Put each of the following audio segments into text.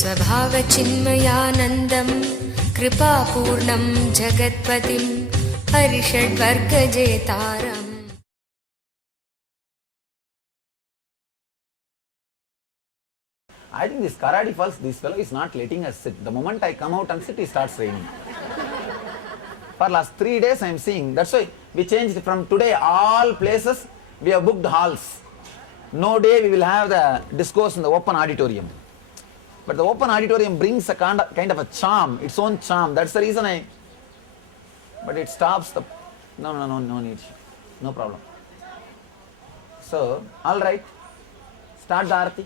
स्वभावचिन्मयानन्दं कृपापूर्णं जगत्पतिं हरिषड्वर्गजेतारम्. I think this Karadi Falls, this fellow is not letting us sit. The moment I come out and sit, it starts raining. For last 3 days I am seeing. That's why we changed from today. All places we have booked halls. No day we will have the discourse in the open auditorium. But the open auditorium brings a kind of a charm, its own charm. That's the reason I. But it stops the. No need. No problem. So, all right. Start the Arathi.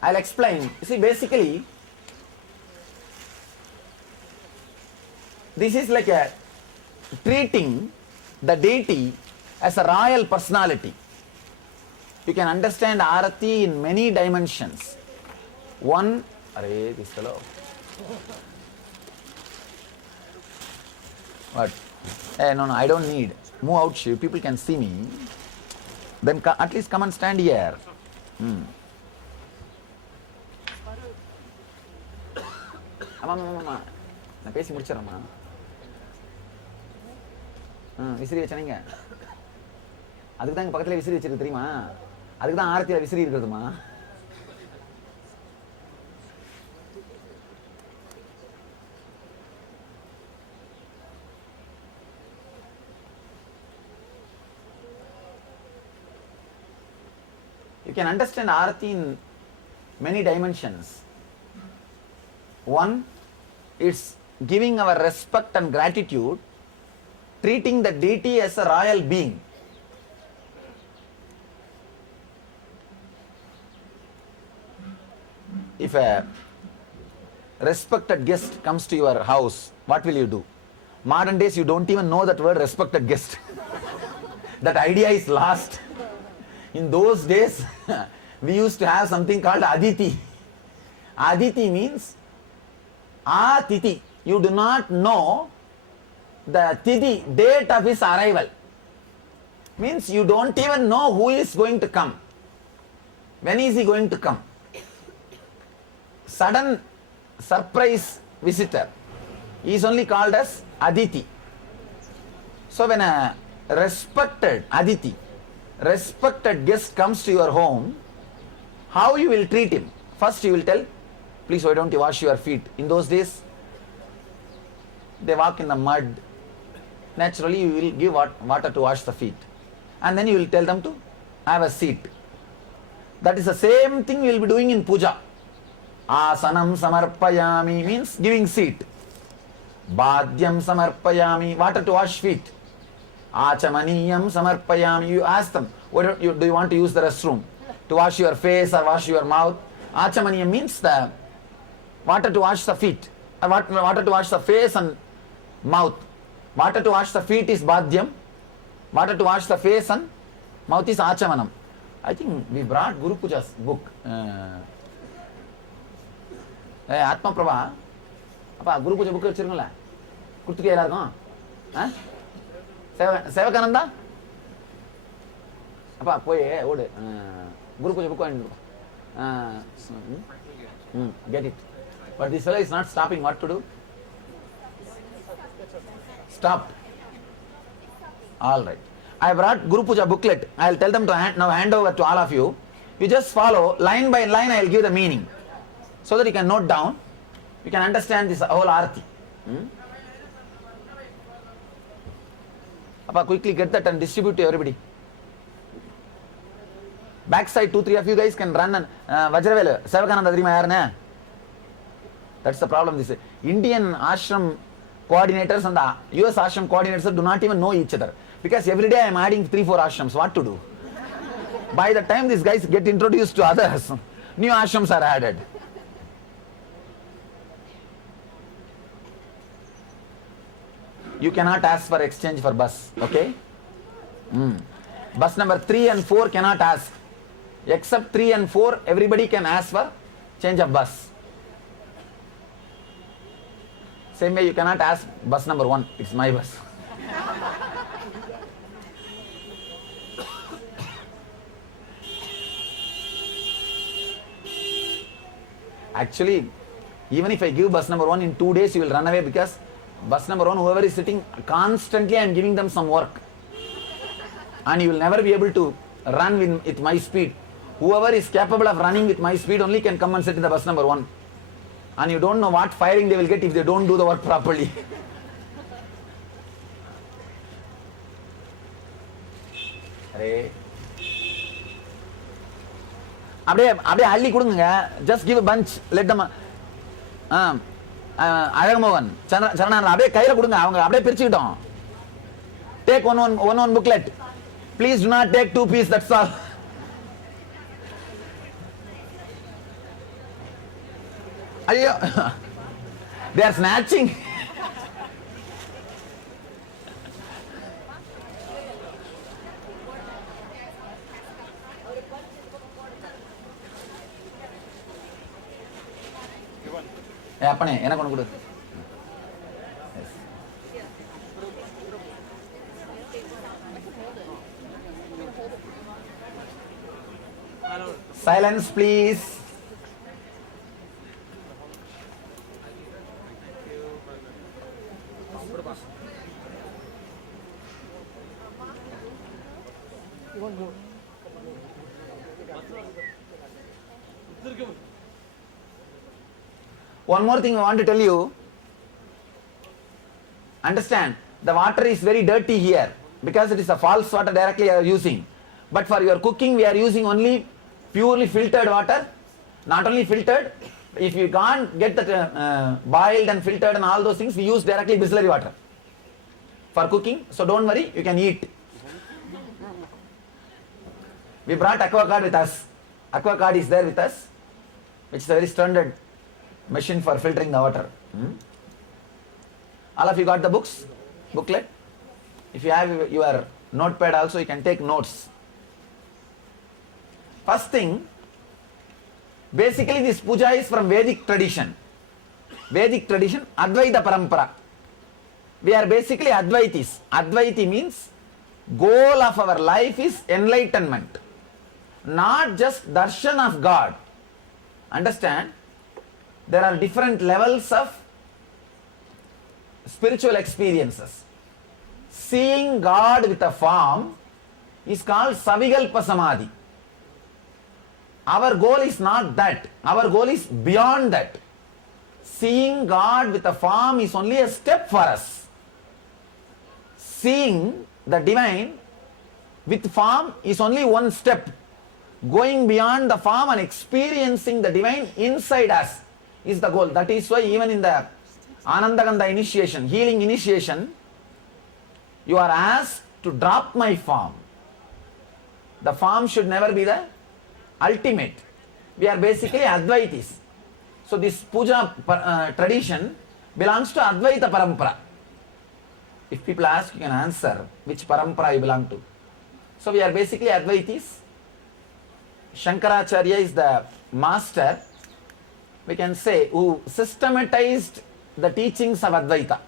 I'll explain. You see, basically, this is like a treating the deity as a royal personality. You can understand Arathi in many dimensions. One, this fellow. What? No, I don't need. Move out, Shiv. People can see me. Then at least come and stand here. நான் பேசி முடிச்சிடறேம்மா. விசிறி வச்சனீங்க. அதுக்கு தான் இங்கே பக்கத்தில் விசிறி வச்சிருக்கு தெரியுமா? அதுக்கு தான் ஆரத்தியில் விசிறி இருக்கிறதுமா. You can understand Arathi in many dimensions. One, it's giving our respect and gratitude, treating the deity as a royal being. If a respected guest comes to your house, what will you do? Modern days you don't even know that word respected guest. That idea is lost. In those days, we used to have something called Aditi. Aditi means Atiti. You do not know the Titi, date of his arrival. Means you don't even know who is going to come. When is he going to come? Sudden surprise visitor is only called as Aditi. So when a respected Aditi, respected guest comes to your home, how you will treat him? First you will tell, please why don't you wash your feet? In those days, they walk in the mud. Naturally you will give water to wash the feet. And then you will tell them to have a seat. That is the same thing we will be doing in puja. Asanam samarpayami means giving seat. Bhadyam samarpayami, water to wash feet. Achamaniyam samarpayami, you ask them, do you want to use the restroom? To wash your face or wash your mouth? Achamaniyam means the water to wash the feet. Water to wash the face and mouth. Water to wash the feet is Bhadyam. Water to wash the face and mouth is Achamanam. I think we brought Guru Puja's book. Atma Prabha. அப்பா குரு பூஜை book வச்சிருங்களா? கொடுத்துட்டியா எல்லாருக்கும்? சேவகானந்தா அப்பா போய் ஓடு குரு பூஜை book வாங்கிட்டு get it. But this fellow is not stopping. What to do? Stop. All right. I brought Guru Puja booklet. I will tell them to now hand over to all of you. You just follow line by line. I will give the meaning so that you can note down. You can understand this whole Arathi. Appa, quickly get that and distribute to everybody. Backside 2-3 of you guys can run and Vajravelu Sevakananda theriyuma yarna? That's the problem. This Indian ashram coordinators and the US ashram coordinators do not even know each other, because every day I am adding 3-4 ashrams. What to do? By the time these guys get introduced to others, new ashrams are added. You cannot ask for exchange for bus, okay? Bus number 3 and 4 cannot ask. Except 3 and 4, everybody can ask for change of bus. Same way you cannot ask bus number 1, it's my bus. Actually, Even if I give bus number 1, in 2 days you will run away, because bus number 1, whoever is sitting, constantly I am giving them some work. And you will never be able to run with my speed. Whoever is capable of running with my speed only can come and sit in the bus number 1. And you don't know what firing they will get if they don't do the work properly. அப்படியே அள்ளி கொடுங்க. Just give a bunch, let them. அழகமோகன் சரணால அப்படியே கையில கொடுங்க, அவங்க அப்படியே பிரிச்சுக்கிட்டோம். Take one booklet. Please do not take 2 pieces, that's all. ஐயோ, they are snatching. அப்பனே எனக்கு ஒன்று கொடு. Silence, please. One more thing I want to tell you. Understand, the water is very dirty here because it is a false water directly you are using. But for your cooking, we are using only purely filtered water. Not only filtered, if you can't get that boiled and filtered and all those things, we use directly Bisleri water for cooking. So don't worry, you can eat. We brought AquaGuard with us. AquaGuard is there with us, which is a very standard machine for filtering the water. All of you got the booklet? If you have your notepad also, you can take notes. First thing, basically this puja is from Vedic tradition. Vedic tradition, Advaita Parampara. We are basically Advaitis. Advaiti means goal of our life is enlightenment, not just darshan of God. Understand? There are different levels of spiritual experiences. Seeing God with a form is called Savigalpa Samadhi. Our goal is not that. Our goal is beyond that. Seeing God with a form is only a step for us. Seeing the divine with form is only one step. Going beyond the form and experiencing the divine inside us is the goal. That is why even in the Anandagandha initiation, healing initiation, you are asked to drop my form. The form should never be the ultimate. We are basically Advaitis. So this puja tradition belongs to Advaita Parampara. If people ask, you can answer which parampara you belong to. So we are basically Advaitis. Shankaracharya is the master, we can say, who systematized the teachings of Advaita.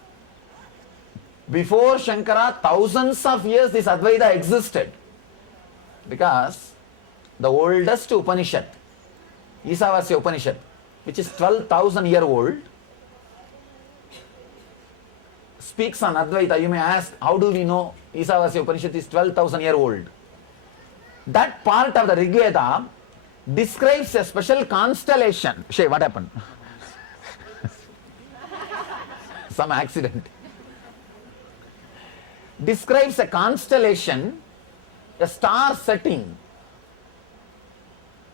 Before Shankara, thousands of years this Advaita existed, because the oldest Upanishad, Isavasya Upanishad, which is 12,000 year old, speaks on Advaita. You may ask, how do we know Isavasya Upanishad is 12,000 year old? That part of the Rigveda describes a special constellation. Shay, what happened? Some accident. Describes a constellation, a star setting.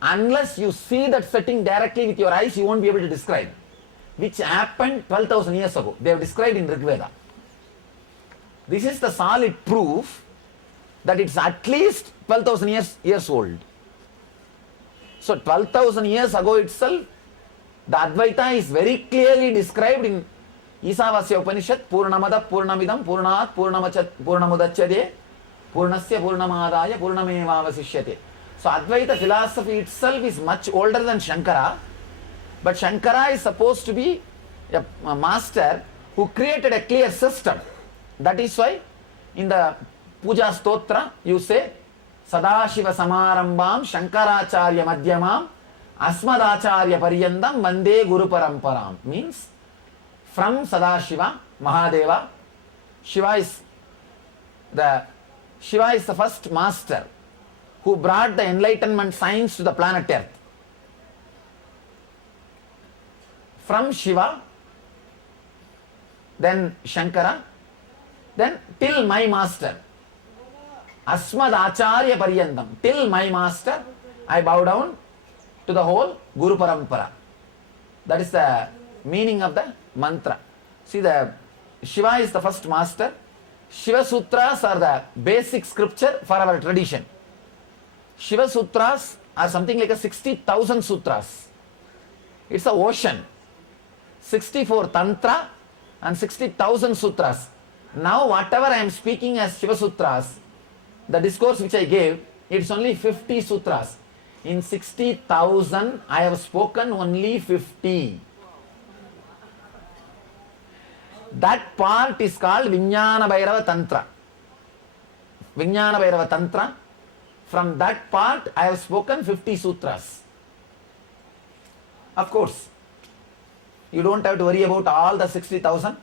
Unless you see that setting directly with your eyes, you won't be able to describe. Which happened 12,000 years ago. They have described in Rigveda. This is the solid proof that it's at least 12,000 years old. So 12,000 years ago itself, the Advaita is very clearly described in Isavasya Upanishad. Purnamada Purnamidam Purnat Purnamudachyate Purnasya Purnamadaya Purnamevavasishyate. So Advaita philosophy itself is much older than Shankara, but Shankara is supposed to be a master who created a clear system. That is why in the Puja Stotra you say Sadashiva Samarambam Shankaracharya Madhyamam Asmadacharya Paryandam Vande Guru Paramparam means from Sadashiva, Mahadeva, Shiva is the first master who brought the enlightenment science to the planet Earth. From Shiva, then Shankara, then till my master. Asmad Acharya Paryandam, till my master, I bow down to the whole Guru Parampara. That is the meaning of the mantra. See, the Shiva is the first master. Shiva Sutras are the basic scripture for our tradition. Shiva Sutras are something like a 60,000 sutras. It's an ocean. 64 Tantra and 60,000 sutras. Now whatever I am speaking as Shiva Sutras, the discourse which I gave, it's only 50 sutras. In 60,000, I have spoken only 50. That part is called Vijnana Bhairava Tantra. Vijnana Bhairava Tantra. From that part, I have spoken 50 sutras. Of course, you don't have to worry about all the 60,000.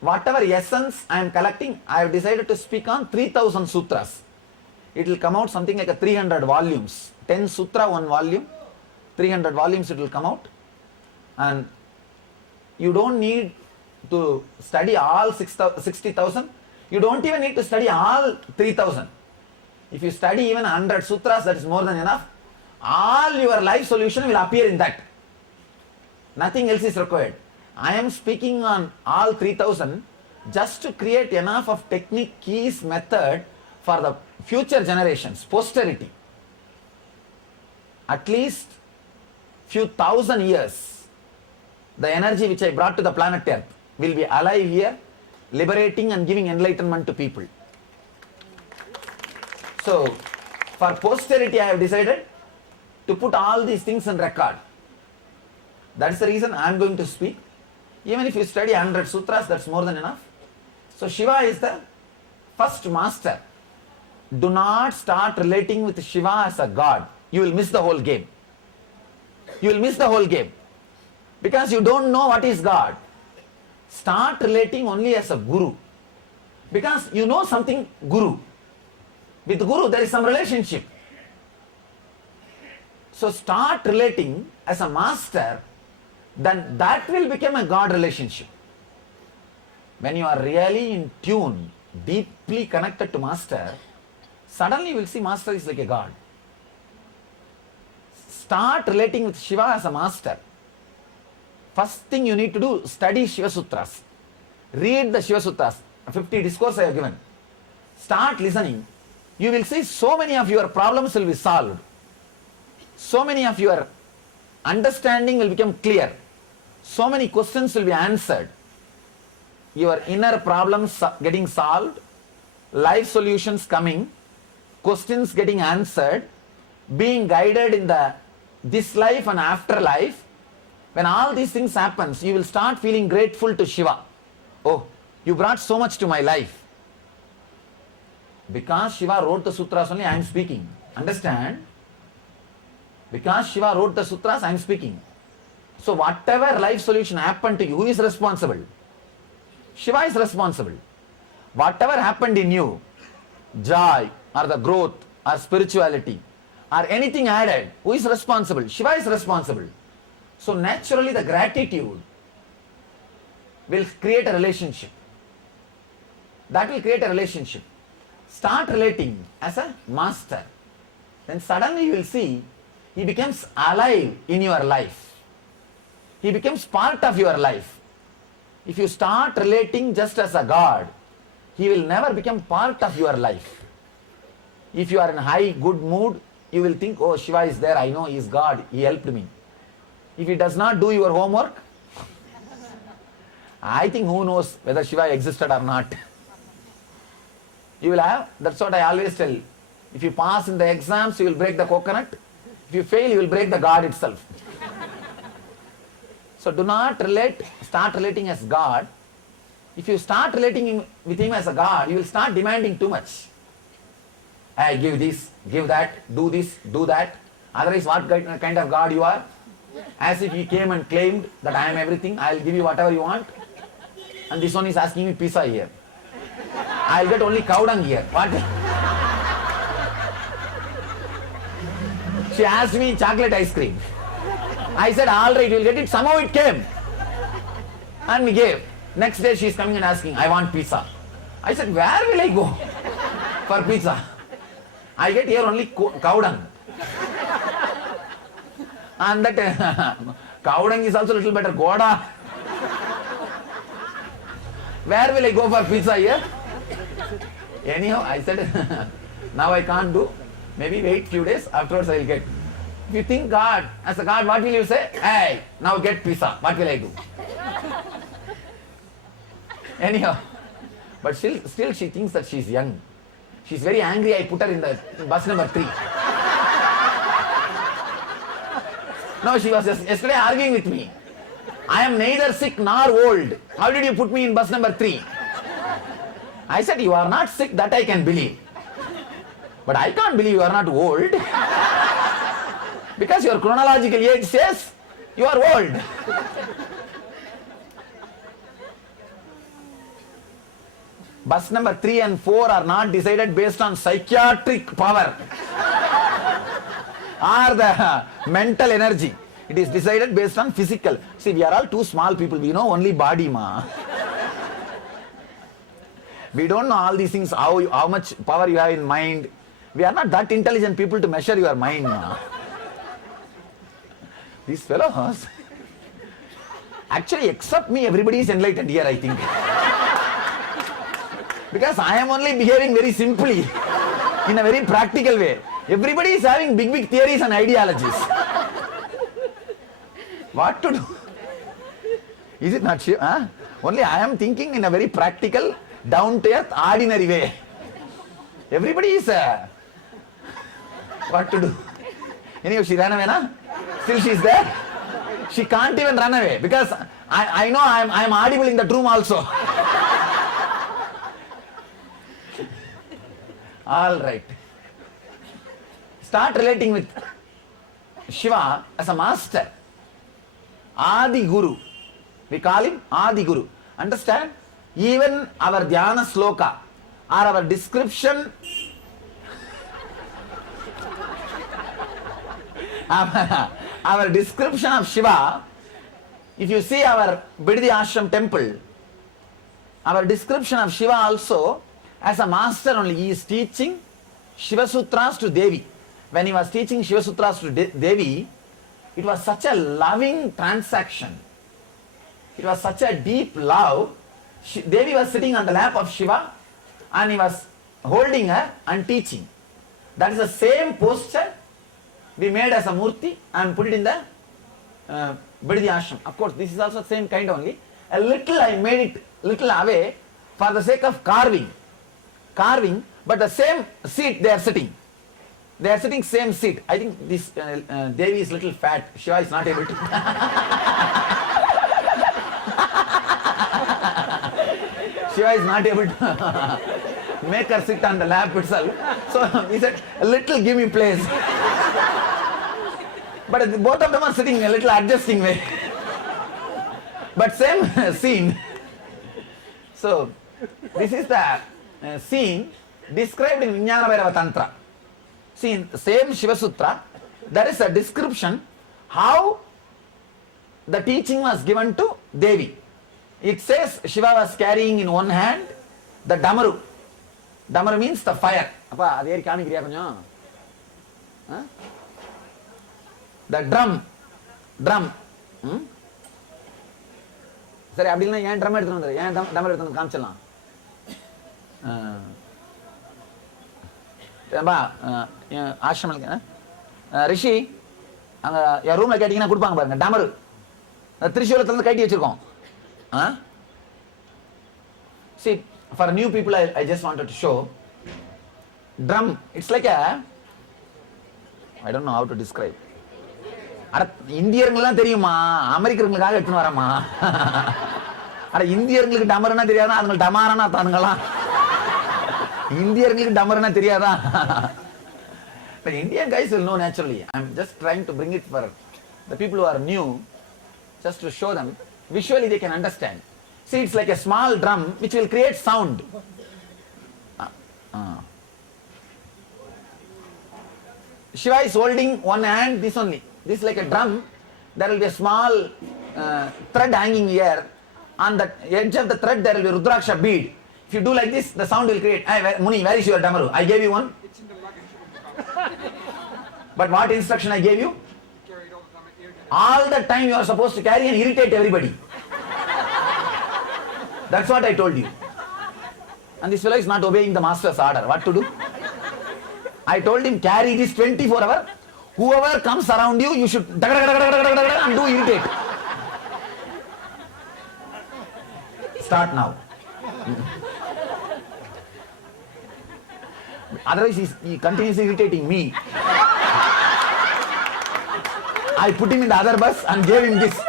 Whatever essence I am collecting, I have decided to speak on 3,000 sutras. It will come out something like a 300 volumes. 10 sutra, 1 volume. 300 volumes it will come out. And you don't need to study all 60,000. You don't even need to study all 3,000. If you study even 100 sutras, that is more than enough. All your life solution will appear in that. Nothing else is required. I am speaking on all 3,000 just to create enough of technique, keys, method for the future generations, posterity. At least few thousand years, the energy which I brought to the planet Earth will be alive here, liberating and giving enlightenment to people. So, for posterity I have decided to put all these things on record. That's the reason I am going to speak. Even if you study 100 sutras, that's more than enough. So Shiva is the first master. Do not start relating with Shiva as a god. You will miss the whole game. You will miss the whole game. Because you don't know what is God. Start relating only as a guru. Because you know something guru. With guru there is some relationship. So start relating as a master, then that will become a God relationship. When you are really in tune, deeply connected to master, suddenly you will see master is like a God. Start relating with Shiva as a master. First thing you need to do, study Shiva Sutras. Read the Shiva Sutras. 50 discourse I have given. Start listening. You will see so many of your problems will be solved. So many of your understanding will become clear. So many questions will be answered. Your inner problems getting solved, life solutions coming, questions getting answered, being guided in this life and afterlife. When all these things happens, you will start feeling grateful to Shiva. Oh, you brought so much to my life. Because Shiva wrote the sutras only I am speaking. Understand? Because Shiva wrote the sutras, I am speaking. So whatever life solution happened to you, who is responsible? Shiva is responsible. Whatever happened in you, joy or the growth or spirituality or anything added, who is responsible? Shiva is responsible. So naturally the gratitude will create a relationship. That will create a relationship. Start relating as a master. Then suddenly you will see he becomes alive in your life. He becomes part of your life. If you start relating just as a God, he will never become part of your life. If you are in high, good mood, you will think, oh, Shiva is there, I know he is God, he helped me. If he does not do your homework, I think who knows whether Shiva existed or not. You will have, that's what I always tell. If you pass in the exams, you will break the coconut. If you fail, you will break the God itself. So do not start relating as God. If you start relating with him as a God, you will start demanding too much. I give this, give that, do this, do that. Otherwise, what kind of God you are? As if he came and claimed that I am everything, I will give you whatever you want. And this one is asking me pizza here. I will get only cow dung here. What? She asked me chocolate ice cream. I said, all right, you'll get it. Somehow it came. And we gave. Next day she is coming and asking, I want pizza. I said, where will I go for pizza? I get here only cow dung. And that cow dung is also a little better. Goda. Where will I go for pizza here? Anyhow, I said, now I can't do. Maybe wait few days, afterwards I will get. If you think God, as a God, what will you say? Hey, now get pizza. What will I do? Anyhow, but still she thinks that she is young. She is very angry. I put her in the bus number 3. No, she was just yesterday arguing with me. I am neither sick nor old. How did you put me in bus number 3? I said, you are not sick, that I can believe. But I can't believe you are not old. Because your chronological age says you are old. Bus number 3 and 4 are not decided based on psychiatric power or the mental energy. It is decided based on physical. See, we are all too small people. We know only body, ma. We don't know all these things, how much power you have in mind. We are not that intelligent people to measure your mind, ma. These fellows, actually, except me, everybody is enlightened here, I think. Because I am only behaving very simply, in a very practical way. Everybody is having big theories and ideologies. What to do? Is it not sure? Huh? Only I am thinking in a very practical, down-to-earth, ordinary way. Everybody is... what to do? Anyway, she ran away, na? Still she is there. She can't even run away because I know I am audible in that room also. All right. Start relating with Shiva as a master. Adi Guru. We call him Adi Guru. Understand? Even our dhyana sloka or our description our description of Shiva, if you see our Biddi Ashram temple, our description of Shiva also, as a master only, he is teaching Shiva Sutras to Devi. When he was teaching Shiva Sutras to Devi, it was such a loving transaction. It was such a deep love. Devi was sitting on the lap of Shiva and he was holding her and teaching. That is the same posture we made as a murti and put it in the Biddi Ashram. Of course, this is also the same kind only. A little I made it little away for the sake of carving, but the same seat they are sitting. They are sitting same seat. I think this Devi is little fat. Shiva is not able to. Shiva is not able to make her sit on the lap itself. So he said, a little give me place. But both of them are sitting in a little adjusting way. But same scene. So this is the scene described in Vijnana Bhairava Tantra. See, in the same Shiva Sutra, there is a description how the teaching was given to Devi. It says Shiva was carrying in one hand the Damaru. Damaru means the fire. The drum. Sir, abdilna yan drum eduthu vandru. Yan Damaru eduthu kaamichalam. ஆசிரமம் ரிஷி அங்கே என் ரூமில் கேட்டிங்கன்னா கொடுப்பாங்க பாருங்க டமரு திரிசூலத்துலேருந்து கட்டி வச்சுருக்கோம். See, for new people, I just wanted to show drum. It's like a, I don't know how to describe. அட இந்தியர்களுக்கெல்லாம் தெரியுமா, அமெரிக்கர்களுக்காக எடுத்துன்னு வரமா? அட இந்தியர்களுக்கு டமருன்னா தெரியாதா, அதுங்களுக்கு டமாரனா தானுங்களாம். இந்தியர்களுக்கு டமருன்னா தெரியாதா? But Indian guys will know naturally. I'm just trying to bring it for the people who are new, just to show them. Visually they can understand. See, it's like a small drum which will create sound. Shiva is holding one hand, this only. This is like a drum. There will be a small thread hanging here. On the edge of the thread there will be Rudraksha bead. If you do like this, the sound will create. Hey, Muni, where is your damaru? I gave you one. It's in the luggage. But what instruction I gave you? Carry it all the time and irritate. All the time you are supposed to carry and irritate everybody. That's what I told you. And this fellow is not obeying the master's order. What to do? I told him, carry this 24 hours. Whoever comes around you, you should and do irritate. Start now. Otherwise, he continues irritating me. I put him in the other bus and gave him this.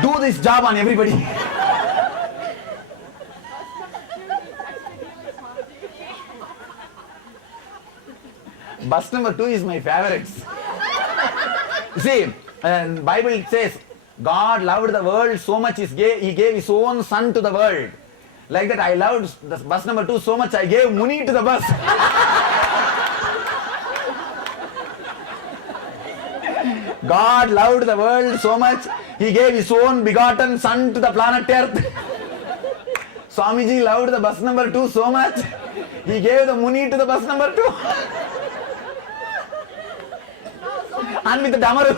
Do this job on everybody. Bus number 2 is my favorite. See, Bible says, God loved the world so much, He gave His own Son to the world. Like that, I loved the bus number 2 so much, I gave Muni to the bus. God loved the world so much, He gave His own begotten Son to the planet Earth. Swamiji loved the bus number 2 so much, he gave the Muni to the bus number 2. And with the Damaru.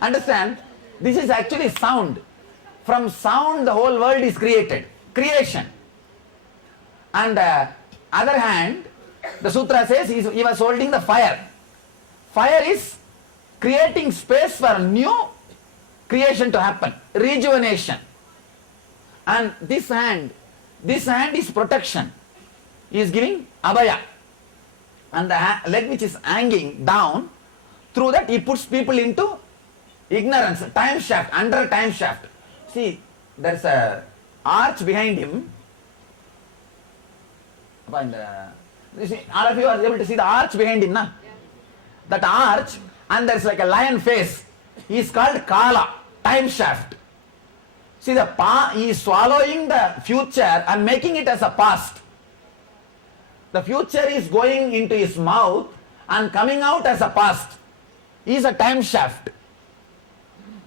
Understand? This is actually sound. From sound, the whole world is created. Creation. And other hand, the Sutra says he was holding the fire. Fire is creating space for new creation to happen. Rejuvenation. And this hand is protection. He is giving abhaya. And the leg which is hanging down, through that he puts people into ignorance, time shaft, under time shaft. See, there's a arch behind him. You see, all of you are able to see the arch behind him, na? That arch, and there's like a lion face. He is called Kala, time shaft. See, he is swallowing the future and making it as a past. The future is going into his mouth and coming out as a past. He is a time shaft.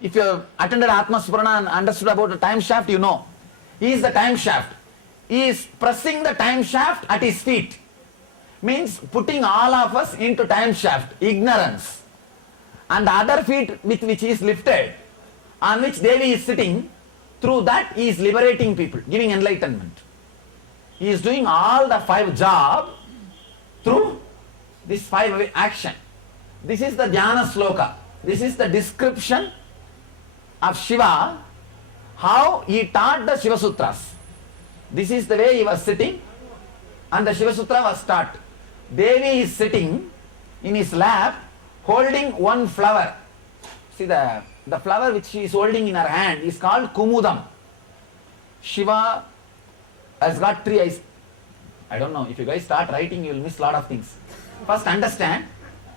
If you have attended Atma Spurana and understood about the time shaft, you know. He is the time shaft. He is pressing the time shaft at his feet. Means putting all of us into time shaft, ignorance. And the other feet with which he is lifted, on which Devi is sitting, through that he is liberating people, giving enlightenment. He is doing all the 5 job through this 5 action. This is the Dhyana Sloka. This is the description of Shiva, how he taught the Shiva Sutras. This is the way he was sitting and the Shiva Sutra was taught. Devi is sitting in his lap holding one flower. See, the flower which she is holding in her hand is called Kumudam. Shiva has got 3 eyes. I don't know, if you guys start writing, you will miss a lot of things. First understand,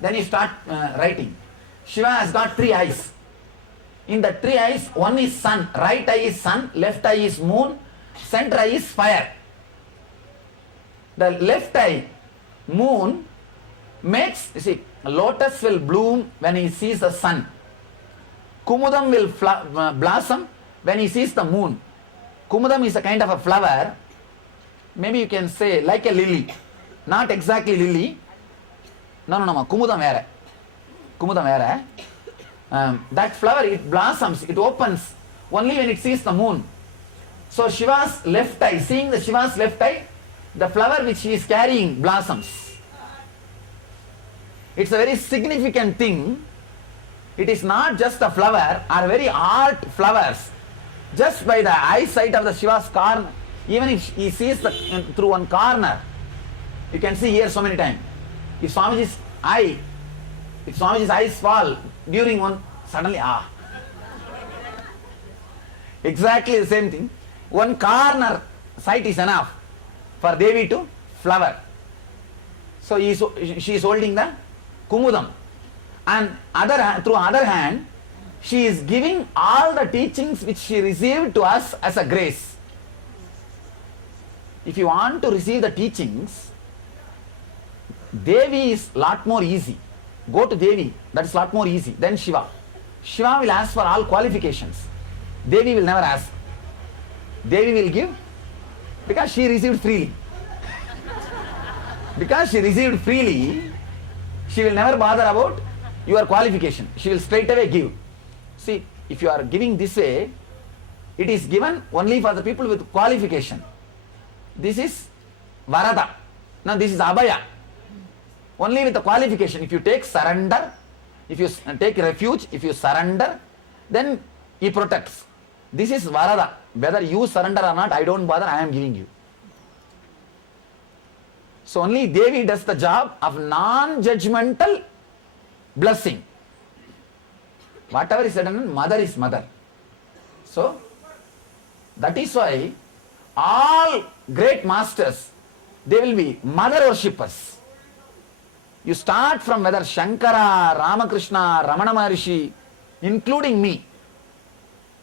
then you start writing. Shiva has got 3 eyes. In the 3 eyes, one is sun, right eye is sun, left eye is moon, center eye is fire. The left eye, moon, makes, you see, a lotus will bloom when he sees the sun. Kumudam will blossom when he sees the moon. Kumudam is a kind of a flower, maybe you can say like a lily, not exactly lily. No, Kumudam vera. Kumudam vera. That flower, it blossoms, it opens only when it sees the moon. So Shiva's left eye, seeing the Shiva's left eye, the flower which he is carrying blossoms. It's a very significant thing. It is not just a flower or very art flowers. Just by the eyesight of the Shiva's corner, even if he sees through one corner, you can see here so many times. If Swamiji's eyes fall during one, suddenly, exactly the same thing. One corner sight is enough for Devi to flower. So she is holding the Kumudam. And through other hand, she is giving all the teachings which she received to us as a grace. If you want to receive the teachings, Devi is lot more easy. Go to Devi, that is lot more easy. Then Shiva. Shiva will ask for all qualifications. Devi will never ask. Devi will give because she received freely. Because she received freely, she will never bother about your qualification. She will straight away give. See, if you are giving this way, it is given only for the people with qualification. This is Varada. Now this is Abhaya. Only with the qualification. If you take surrender, if you take refuge, if you surrender, then he protects. This is Varada. Whether you surrender or not, I don't bother, I am giving you. So only Devi does the job of non-judgmental blessing. Whatever is said, mother is mother. So that is why all great masters, they will be mother worshippers. You start from whether Shankara, Ramakrishna, Ramana Maharishi, including me.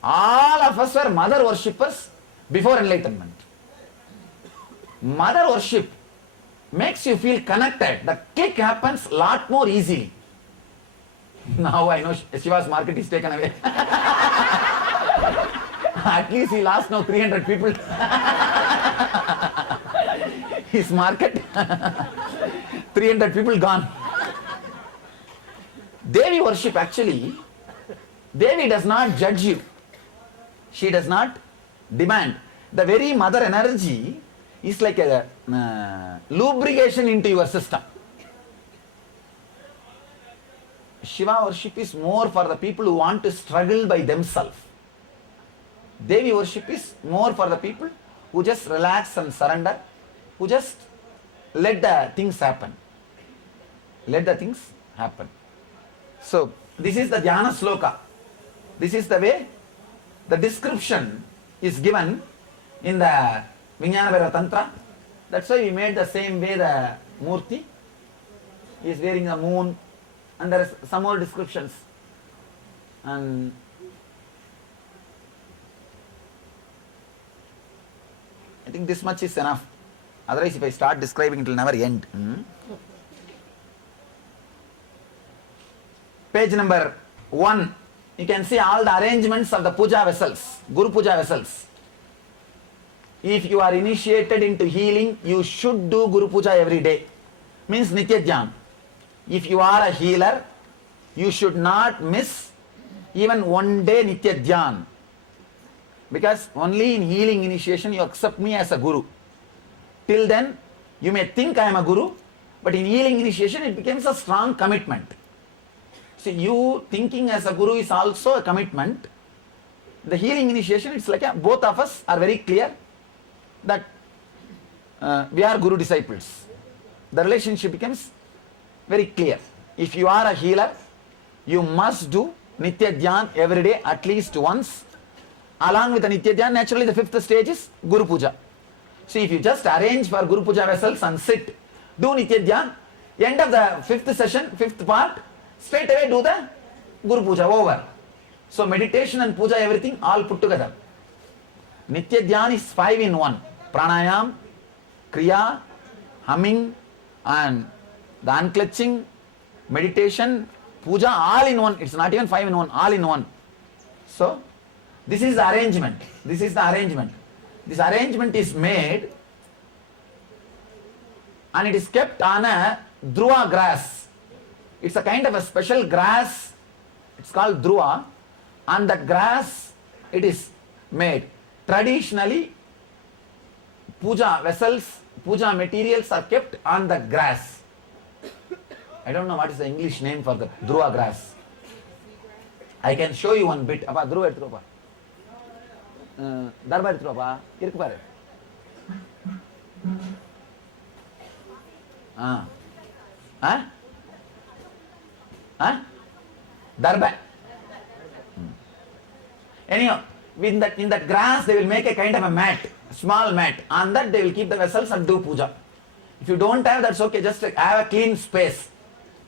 All of us were mother worshippers before enlightenment. Mother worship makes you feel connected. The click happens lot more easily. Now I know Shiva's market is taken away. At least he lost now 300 people. His market, 300 people gone. Devi worship actually, Devi does not judge you. She does not demand. The very mother energy is like a lubrication into your system. Shiva worship is more for the people who want to struggle by themselves. Devi worship is more for the people who just relax and surrender, who just let the things happen. Let the things happen. So, this is the Dhyana Sloka. This is the way the description is given in the Vijnana Tantra. That's why we made the same way the Murti. He is wearing a moon, and there is some more descriptions. And I think this much is enough. Otherwise, if I start describing, it will never end. Page number 1. You can see all the arrangements of the puja vessels, Guru Puja vessels. If you are initiated into healing, you should do Guru Puja every day. Means Nitya Dhyan. If you are a healer, you should not miss even one day Nitya Dhyan. Because only in healing initiation you accept me as a Guru. Till then, you may think I am a Guru, but in healing initiation it becomes a strong commitment. See, you thinking as a Guru is also a commitment. The healing initiation, it's like both of us are very clear that we are Guru disciples. The relationship becomes very clear. If you are a healer, you must do Nitya Dhyan every day at least once. Along with the Nitya Dhyan, naturally the fifth stage is Guru Puja. See, if you just arrange for Guru Puja vessels and sit, do Nitya Dhyan, end of the fifth session, fifth part, straight away do the Guru Puja, over. So meditation and puja, everything all put together. Nitya Dhyan is 5 in 1. Pranayam, Kriya, humming, and the unclutching, meditation, puja, all in one. It's not even 5 in 1, all in one. So, this is the arrangement. This is the arrangement. This arrangement is made and it is kept on a dhruva grass. It's a kind of a special grass. It's called dhruva. On that grass it is made. Traditionally, puja vessels, puja materials are kept on the grass. I don't know what is the English name for the dhruva grass. I can show you one bit. Appa, dhruva eduthu pa. Darbar eduthu pa. Irukku paru. Darbar. Anyhow, in that grass they will make a kind of a mat, small mat. On that they will keep the vessels and do puja. If you don't have, that's okay. Just have a clean space.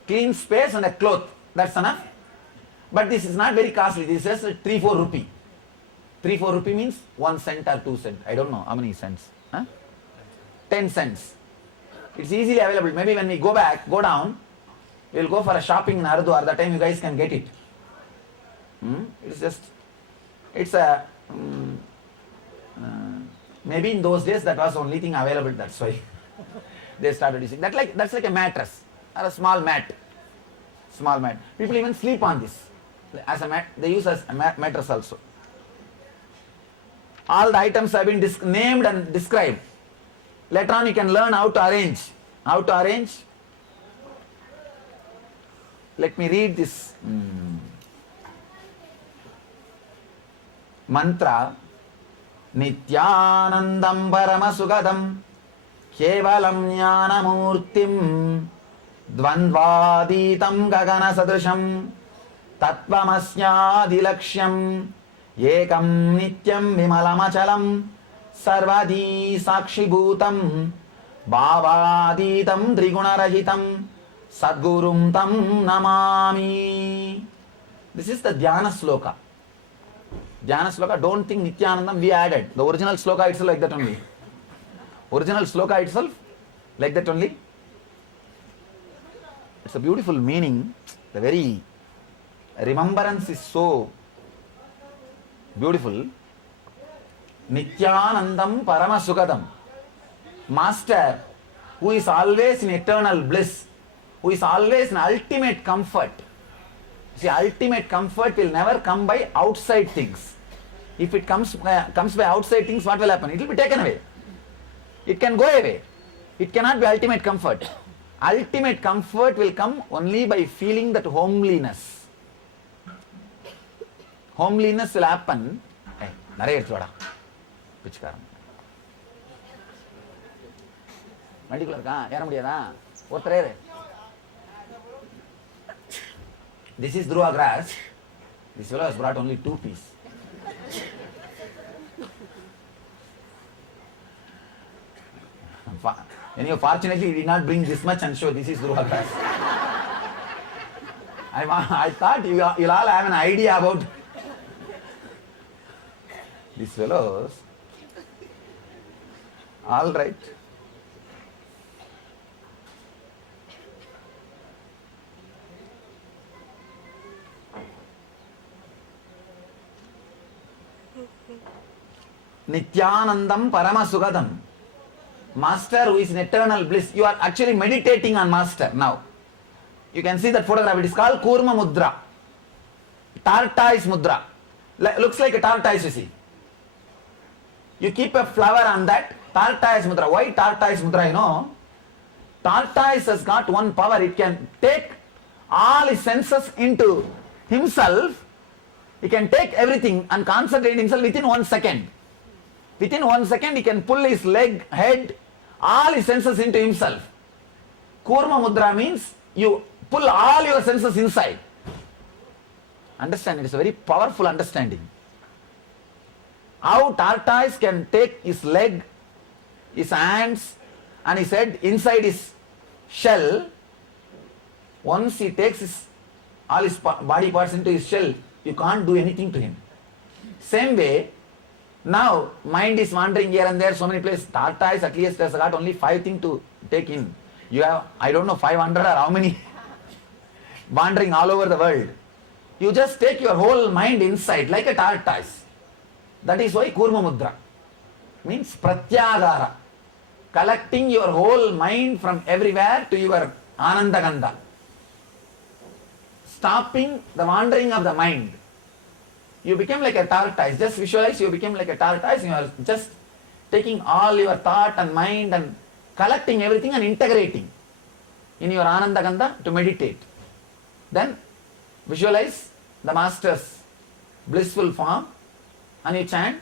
Clean space and a cloth. That's enough. But this is not very costly. This is just 3-4 rupee. 3-4 rupee means 1 cent or 2 cent. I don't know how many cents. 10 cents. It's easily available. Maybe when we go down, we'll go for a shopping in Haridwar. That time you guys can get it. Maybe in those days that was the only thing available. That's why they started using that. That's like a mattress or a small mat. Small mat. People even sleep on this as a mat. They use as a mattress also. All the items have been named and described. Later on you can learn how to arrange. How to arrange? Let me read this mantra. Nityanandam Paramasugadam Kevalam Jnanamurtim Dvandvaditam Gagana Sadrisham Tattvamasnyadilaksham Ekam Nityam Vimalamachalam Sarvadi Sakshibhutam Bhavaditam Trigunarahitam Sadgurum Tam Namami. This is the Dhyana Sloka. Dhyana Sloka, don't think Nityanandam we added. The original Sloka itself like that only. Original Sloka itself like that only. It's a beautiful meaning. The very remembrance is so beautiful. Nityanandam Paramasugadam. Master who is always in eternal bliss, who is always in ultimate comfort. See, ultimate comfort will never come by outside things. If it comes by outside things, what will happen? It will be taken away. It can go away. It cannot be ultimate comfort. Ultimate comfort will come only by feeling that homeliness. Homeliness will happen. Hey, Narada choda. Pichkaram. Medical ka? Yara mudiyada? Otrere. This is Dhruva grass. This fellow has brought only 2 pieces. Anyway, fortunately, he did not bring this much and show this is Dhruva grass. I thought you'll all have an idea about these fellows. All right. Nityanandam Paramasugadam. Master who is in eternal bliss. You are actually meditating on Master now. You can see that photograph. It is called Kurma Mudra. Tortoise Mudra. Looks like a tortoise, you see. You keep a flower on that. Tortoise Mudra. Why tortoise Mudra? You know, tortoise has got one power. It can take all his senses into himself. He can take everything and concentrate himself within 1 second. Within 1 second, he can pull his leg, head, all his senses into himself. Kurma Mudra means you pull all your senses inside. Understand? It is a very powerful understanding. How tortoise can take his leg, his hands, and his head inside his shell. Once he takes all his body parts into his shell, you can't do anything to him. Same way, now mind is wandering here and there, so many places. Tortoise at least has got only 5 things to take in. You have, I don't know, 500 or how many wandering all over the world. You just take your whole mind inside like a tortoise. That is why Kurma Mudra means Pratyagara. Collecting your whole mind from everywhere to your Anandagandha. Stopping the wandering of the mind. You become like a tortoise. Just visualize you become like a tortoise. You are just taking all your thought and mind and collecting everything and integrating in your Anandagandha to meditate. Then visualize the Master's blissful form and you chant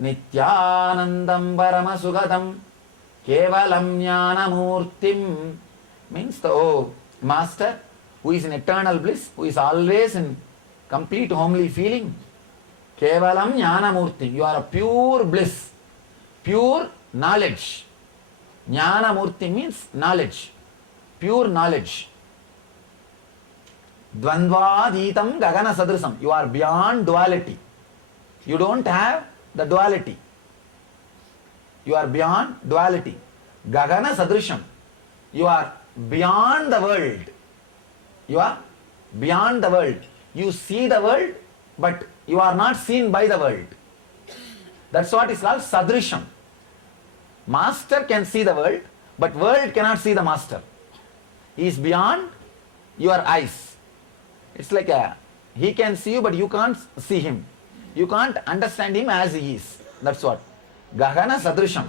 Nityanandam Paramasugadam Kevalam Jnanamurtim. Means the Master who is in eternal bliss, who is always in complete homely feeling. Kevalam Jnanamurtim. You are a pure bliss, pure knowledge. Jnana Murti means knowledge, pure knowledge. Dvandvadhitam Gagana Sadrisam. You are beyond duality. You don't have the duality. You are beyond duality. Gagana Sadrisham. You are beyond the world. You are beyond the world. You see the world, but you are not seen by the world. That's what is called Sadrisham. Master can see the world, but world cannot see the master. He is beyond your eyes. It's like he can see you, but you can't see him. You can't understand him as he is. That's what. Gagana Sadrisham.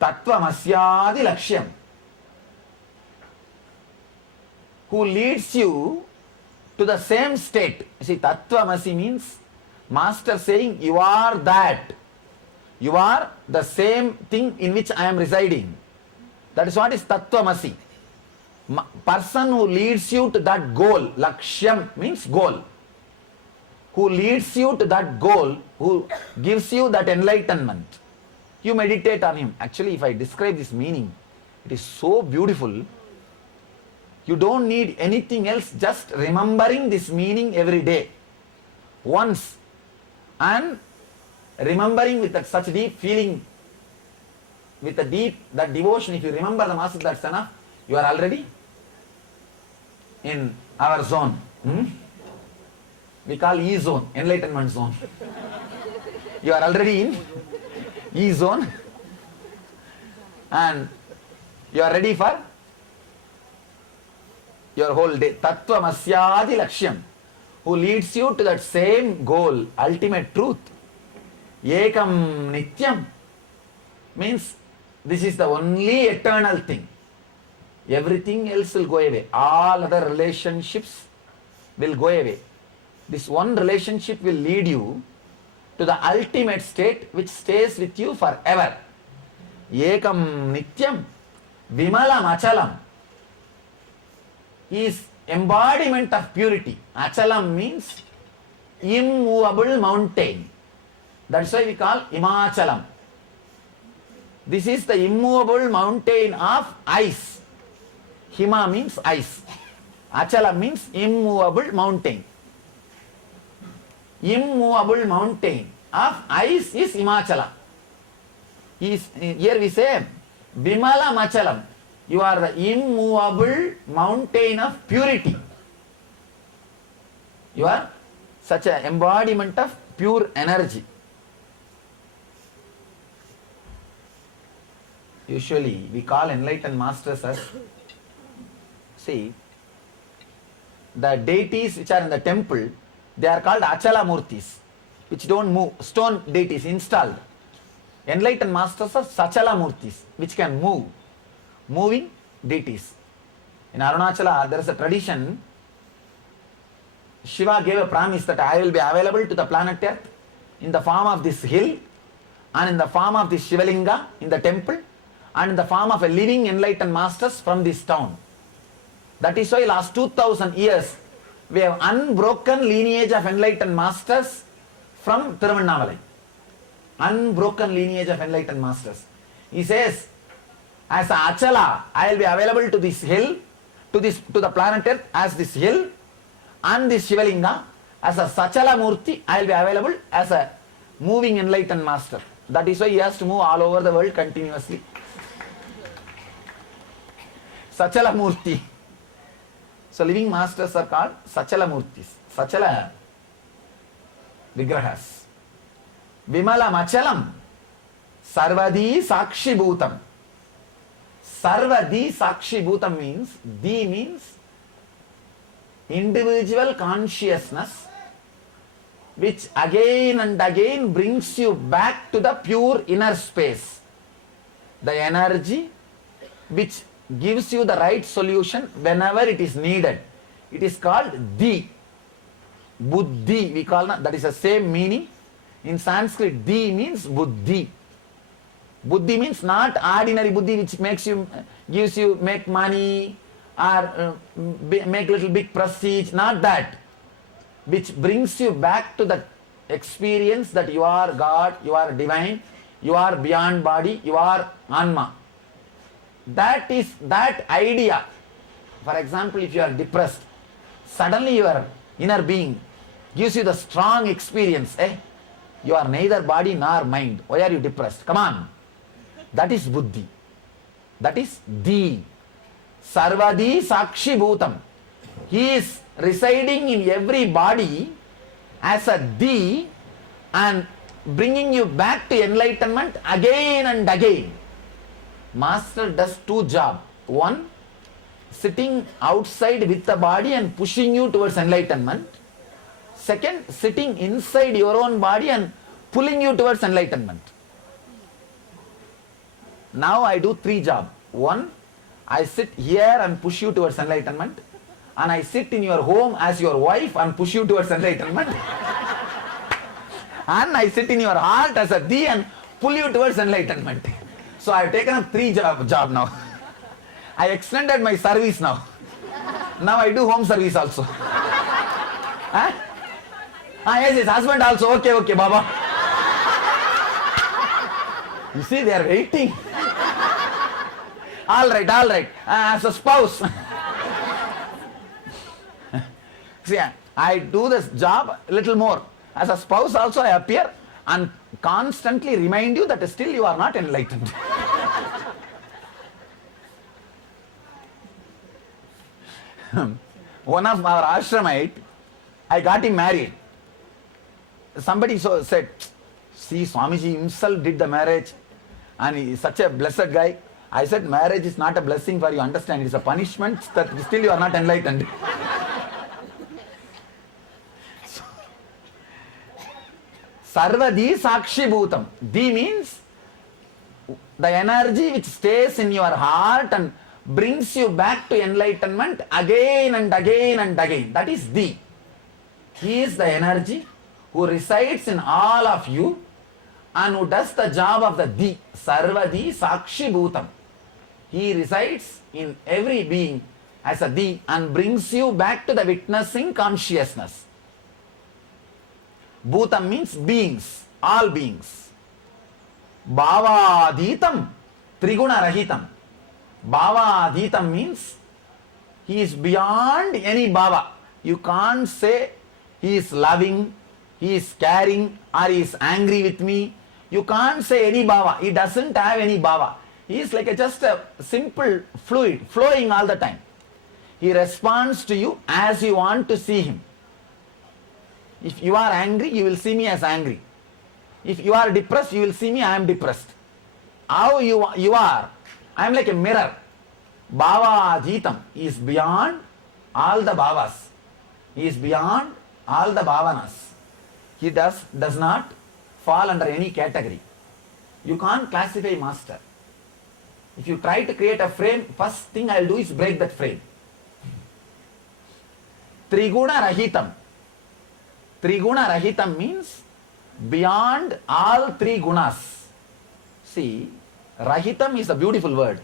Tattvamasyadi Lakshyam. Who leads you to the same state. See, Tattvamasi means master saying, you are that. You are the same thing in which I am residing. That is what is Tattvamasi. Person who leads you to that goal. Lakshyam means goal. Who leads you to that goal, who gives you that enlightenment. You meditate on him. Actually, if I describe this meaning, it is so beautiful. You don't need anything else, just remembering this meaning every day. Once. And remembering with that such deep feeling, with a deep, that devotion, if you remember the master, that's enough. You are already in our zone. We call E zone, enlightenment zone. You are already in E zone and you are ready for your whole day. Tattvamasyadi Lakshyam. Who leads you to that same goal, ultimate truth. Ekam Nityam means this is the only eternal thing. Everything else will go away. All other relationships will go away. This one relationship will lead you to the ultimate state which stays with you forever. Ekam Nityam Vimalam Achalam. He is embodiment of purity. Achalam means immovable mountain. That's why we call Himachalam. This is the immovable mountain of ice. Hima means ice. Achalam means immovable mountain. Immovable mountain of ice is Himachala. Here we say Vimala Machalam. You are the immovable mountain of purity. You are such an embodiment of pure energy. Usually we call enlightened masters as, see, the deities which are in the temple, they are called Achala Murtis, which don't move, stone deities installed. Enlightened masters are Sachala Murtis, which can move, moving deities. In Arunachala, there is a tradition. Shiva gave a promise that I will be available to the planet Earth in the form of this hill and in the form of this Shivalinga in the temple and in the form of a living enlightened masters from this town. That is why last 2000 years we have unbroken lineage of enlightened masters from Tiruvannamalai. Unbroken lineage of enlightened masters. He says, as a Achala, I will be available to this hill, to the planet Earth as this hill and this Shivalinga. As a Sachala Murti, I will be available as a moving enlightened master. That is why he has to move all over the world continuously. Sachala Murti. So living masters are called Sachala Murtis. Sachala Vigrahas. Vimala Machalam. Sarvadi Sakshi Bhutam. Sarvadi Sakshi Bhutam means, Di means individual consciousness which again and again brings you back to the pure inner space. The energy which gives you the right solution whenever it is needed. It is called Di. Buddhi, we call that is the same meaning. In Sanskrit, Di means Buddhi. Buddhi means not ordinary Buddhi which gives you, make money or make little big prestige, not that. Which brings you back to the experience that you are God, you are divine, you are beyond body, you are Anma. That idea. For example, if you are depressed, suddenly your inner being gives you the strong experience, you are neither body nor mind. Why are you depressed? Come on. That is buddhi. That is di. Sarvadi sakshi bhutam. He is residing in every body as a di and bringing you back to enlightenment again and again. Master does two jobs. One, sitting outside with the body and pushing you towards enlightenment. Second, sitting inside your own body and pulling you towards enlightenment. Now I do three jobs. One, I sit here and push you towards enlightenment. And I sit in your home as your wife and push you towards enlightenment. And I sit in your heart as a di and pull you towards enlightenment. So I have taken up three job now. I extended my service now. Now I do home service also. Huh? Yes, husband also. Okay, Baba. You see, they are waiting. All right. As a spouse. See, I do this job a little more. As a spouse also I appear and constantly remind you that still you are not enlightened. One of our ashramite, I got him married. Somebody said, see, Swamiji himself did the marriage and he is such a blessed guy. I said, marriage is not a blessing for you, understand, it is a punishment that still you are not enlightened. Sarvadi sakshi bhutam. Di means the energy which stays in your heart and brings you back to enlightenment again and again and again. That is Di. He is the energy who resides in all of you and who does the job of the Di. Sarvadi sakshi bhutam. He resides in every being as a Di and brings you back to the witnessing consciousness. Bhutam means beings, all beings. Bhavadhitam, Triguna Rahitam. Bhavadhitam means he is beyond any bhava. You can't say he is loving, he is caring, or he is angry with me. You can't say any bhava. He doesn't have any bhava. He is like just a simple fluid, flowing all the time. He responds to you as you want to see him. If you are angry, you will see me as angry. If you are depressed, you will see me, I am depressed. How you are, I am like a mirror. Bhava Adhitam is beyond all the bhavas. He is beyond all the bhavanas. He does not fall under any category. You can't classify master. If you try to create a frame, first thing I will do is break that frame. Triguna Rahitam. Triguna Rahitam means beyond all three gunas. See, Rahitam is a beautiful word.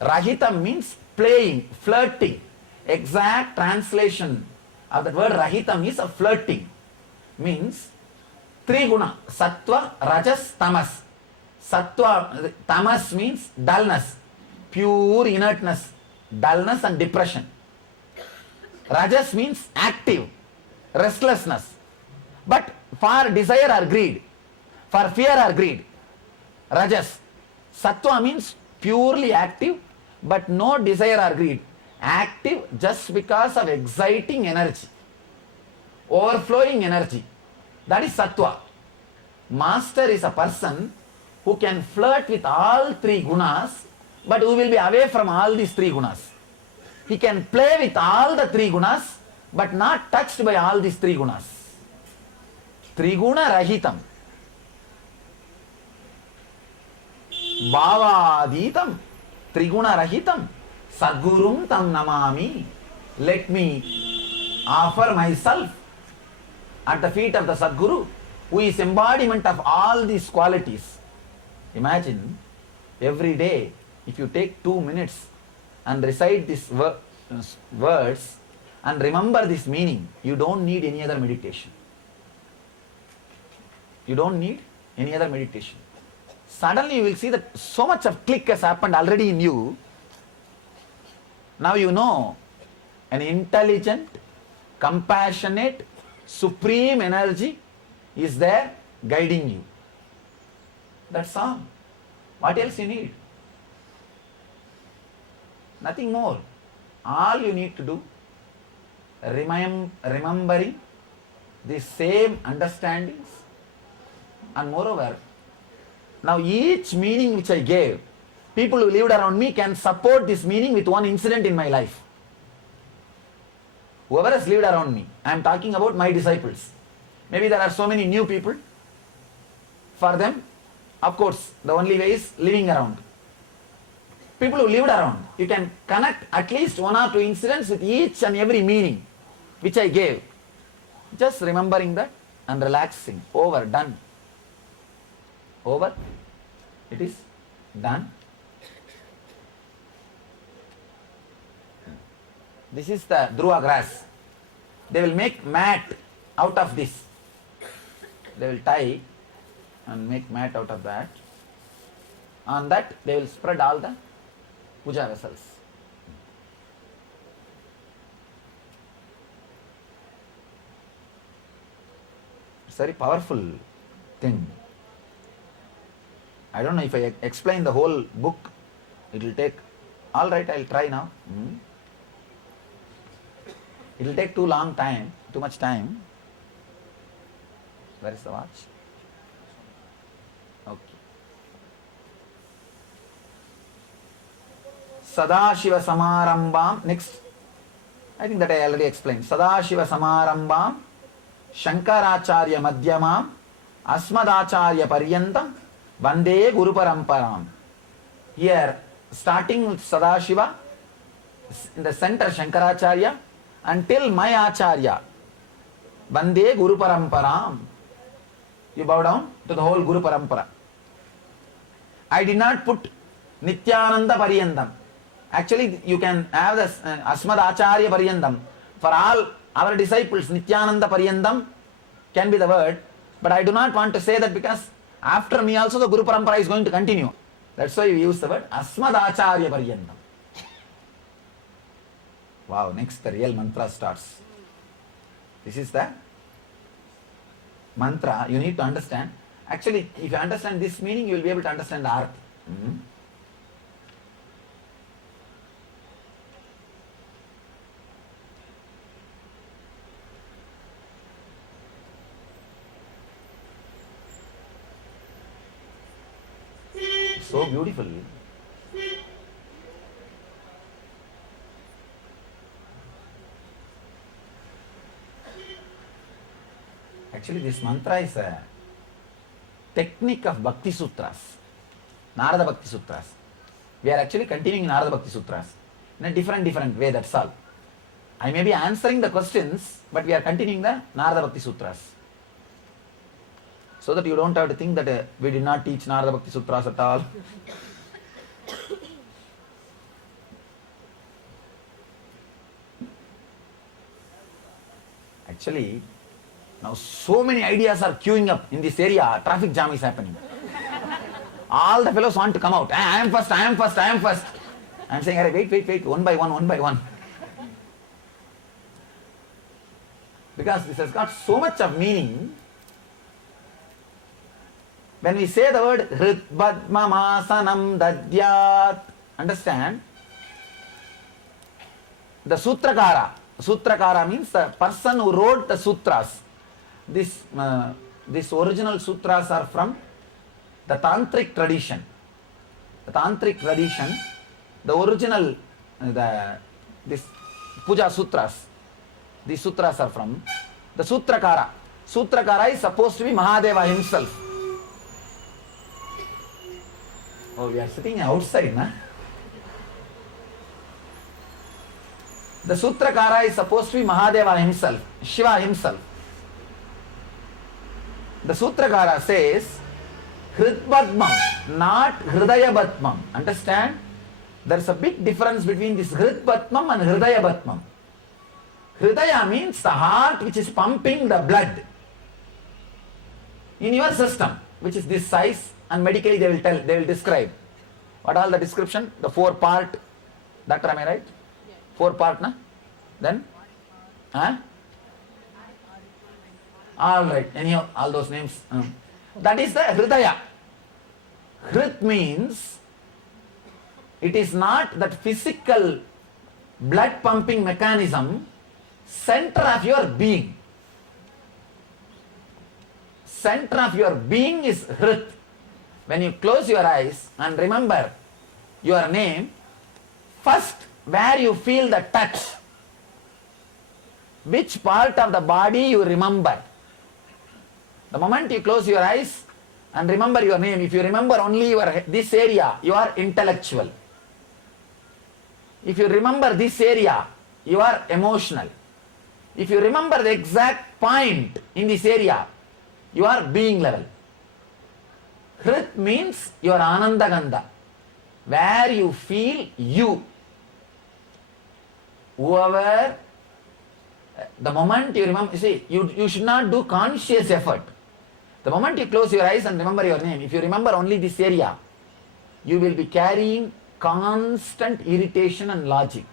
Rahitam means playing, flirting. Exact translation of that word Rahitam is a flirting. Means three guna, Sattva, Rajas, Tamas. Sattva, Tamas means dullness, pure inertness, dullness and depression. Rajas means active, restlessness. But for desire or greed, for fear or greed, Rajas. Sattva means purely active, but no desire or greed. Active just because of exciting energy, overflowing energy. That is Sattva. Master is a person who can flirt with all three gunas, but who will be away from all these three gunas. He can play with all the three gunas, but not touched by all these three gunas. Triguna Rahitam. Bhavadhitam. Triguna Rahitam. Sadgurum Tam Namami. Let me offer myself at the feet of the Sadguru, who is embodiment of all these qualities. Imagine, every day, if you take 2 minutes and recite these words and remember this meaning, you don't need any other meditation. You don't need any other meditation. suddenly you will see that so much of click has happened already in you. Now you know an intelligent, compassionate, supreme energy is there guiding you. That's all. What else you need? Nothing more. All you need to do, remembering the same understandings, and moreover, now each meaning which I gave, people who lived around me can support this meaning with one incident in my life. Whoever has lived around me, I am talking about my disciples. Maybe there are so many new people. For them, of course, the only way is living around. People who lived around, you can connect at least one or two incidents with each and every meaning which I gave. Just remembering that and relaxing. Over, done. Over, it is done. This is the Dhruva grass. They will make mat out of this. They will tie and make mat out of that. On that they will spread all the puja vessels. It's a very powerful thing. I don't know if I explain the whole book, it will take, all right, I'll try now. It will take too much time. Where is the watch? Okay. Sadashiva Samarambam, next. I think that I already explained. Sadashiva Samarambam, Shankaracharya Madhyamam, Asmadacharya Paryantam, Vande Guru Paramparam. Here, starting with Sadashiva, in the center Shankaracharya, until my Acharya, Vande Guru Paramparam. You bow down to the whole Guru Parampara. I did not put Nithyananda Paryantam. Actually, you can have the Asmad Acharya Paryantam. For all our disciples, Nithyananda Paryantam can be the word. But I do not want to say that because after me also the Guru Parampara is going to continue. That's why we use the word Asmad Acharya Paryantam. Wow, next the real mantra starts. This is the mantra you need to understand. Actually, if you understand this meaning, you will be able to understand the Arathi. So beautiful. Actually, this mantra is a technique of Bhakti Sutras, Narada Bhakti Sutras. We are actually continuing Narada Bhakti Sutras in a different way, that's all. I may be answering the questions, but we are continuing the Narada Bhakti Sutras. So that you don't have to think that we did not teach Narada Bhakti Sutras at all. Actually, now so many ideas are queuing up in this area, traffic jam is happening. All the fellows want to come out. I am first. I am saying, wait, one by one. Because this has got so much of meaning. When we say the word Hritbadmamasanam Dadyat, understand? The Sutrakara means the person who wrote the sutras. These original sutras are from the Tantric tradition. The original, this Puja Sutras, these sutras are from the Sutrakara. Sutrakara is supposed to be Mahadeva himself. Oh, we are sitting outside, na? The Sutrakara is supposed to be Mahadeva himself, Shiva himself. The Sutrakara says, Hritbadmam, not Hridayabadmam. Understand? There is a big difference between this Hritbadmam and Hridayabadmam. Hridaya means the heart which is pumping the blood in your system, which is this size and medically they will describe. What all the description? The 4-part. Doctor, am I right? 4-part, na? Then? Huh? All right. Anyhow, all those names. That is the Hridaya. Hrit means it is not that physical blood pumping mechanism, center of your being. Center of your being is Hrit. When you close your eyes and remember your name, first where you feel the touch, which part of the body you remember. The moment you close your eyes and remember your name, if you remember only this area, you are intellectual. If you remember this area, you are emotional. If you remember the exact point in this area, you are being level. Hrit means your Anandagandha, where you feel you. Whoever, the moment you remember, see, you should not do conscious effort. The moment you close your eyes and remember your name, if you remember only this area, you will be carrying constant irritation and logic.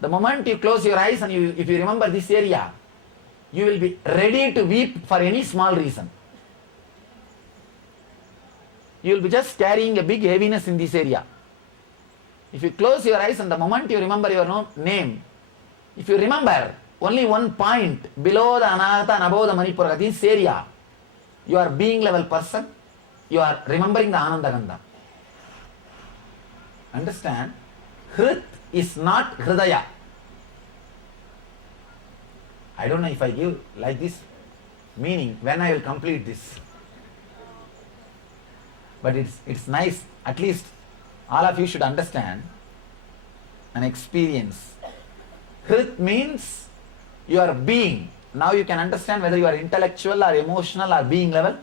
The moment you close your eyes and if you remember this area, you will be ready to weep for any small reason. You will be just carrying a big heaviness in this area. If you close your eyes and the moment you remember your name, if you remember only one point below the Anahata and above the Manipura, this area, you are being level person, you are remembering the Anandagandha. Understand? Hrit is not Hridaya. I don't know if I give like this meaning when I will complete this. But it's nice, at least all of you should understand and experience. Hrit means your being. Now you can understand whether you are intellectual or emotional or being level.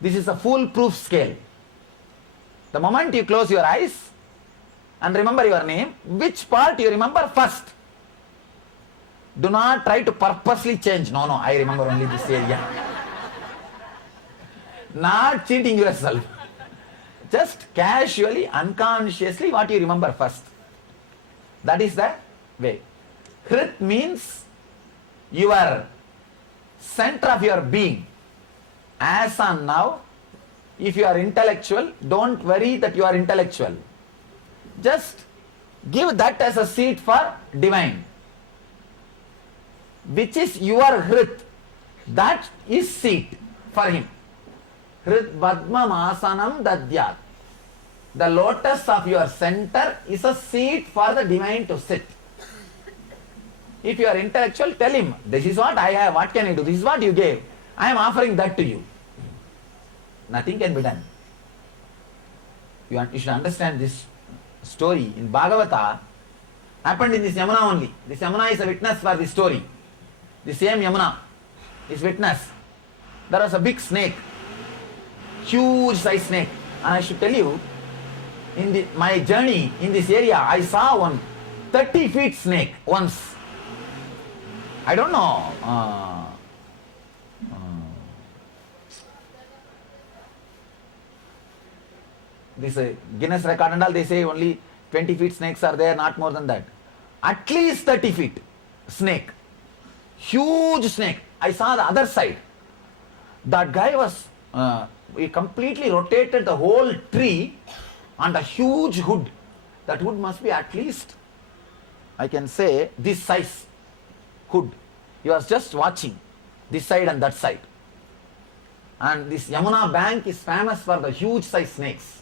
This is a foolproof scale. The moment you close your eyes and remember your name, which part you remember first? Do not try to purposely change. No, I remember only this area. Not cheating yourself. Just casually, unconsciously, what you remember first. That is the way. Hrit means your center of your being. As on now, if you are intellectual, don't worry that you are intellectual. Just give that as a seat for divine. Which is your Hrit. That is seat for him. Hrit Padmam Asanam Dadyat. The lotus of your center is a seat for the divine to sit. If you are intellectual, tell him, this is what I have, what can I do? This is what you gave. I am offering that to you. Nothing can be done. You should understand this story in Bhagavata happened in this Yamuna only. This Yamuna is a witness for this story. The same Yamuna is witness. There was a big snake, huge size snake. And I should tell you, in my journey in this area, I saw one 30 feet snake once. I don't know. This Guinness record and all, they say only 20 feet snakes are there, not more than that. At least 30 feet snake. Huge snake. I saw the other side. That guy was, he completely rotated the whole tree on a huge hood. That hood must be at least, I can say, this size hood. He was just watching this side and that side. And this Yamuna bank is famous for the huge size snakes.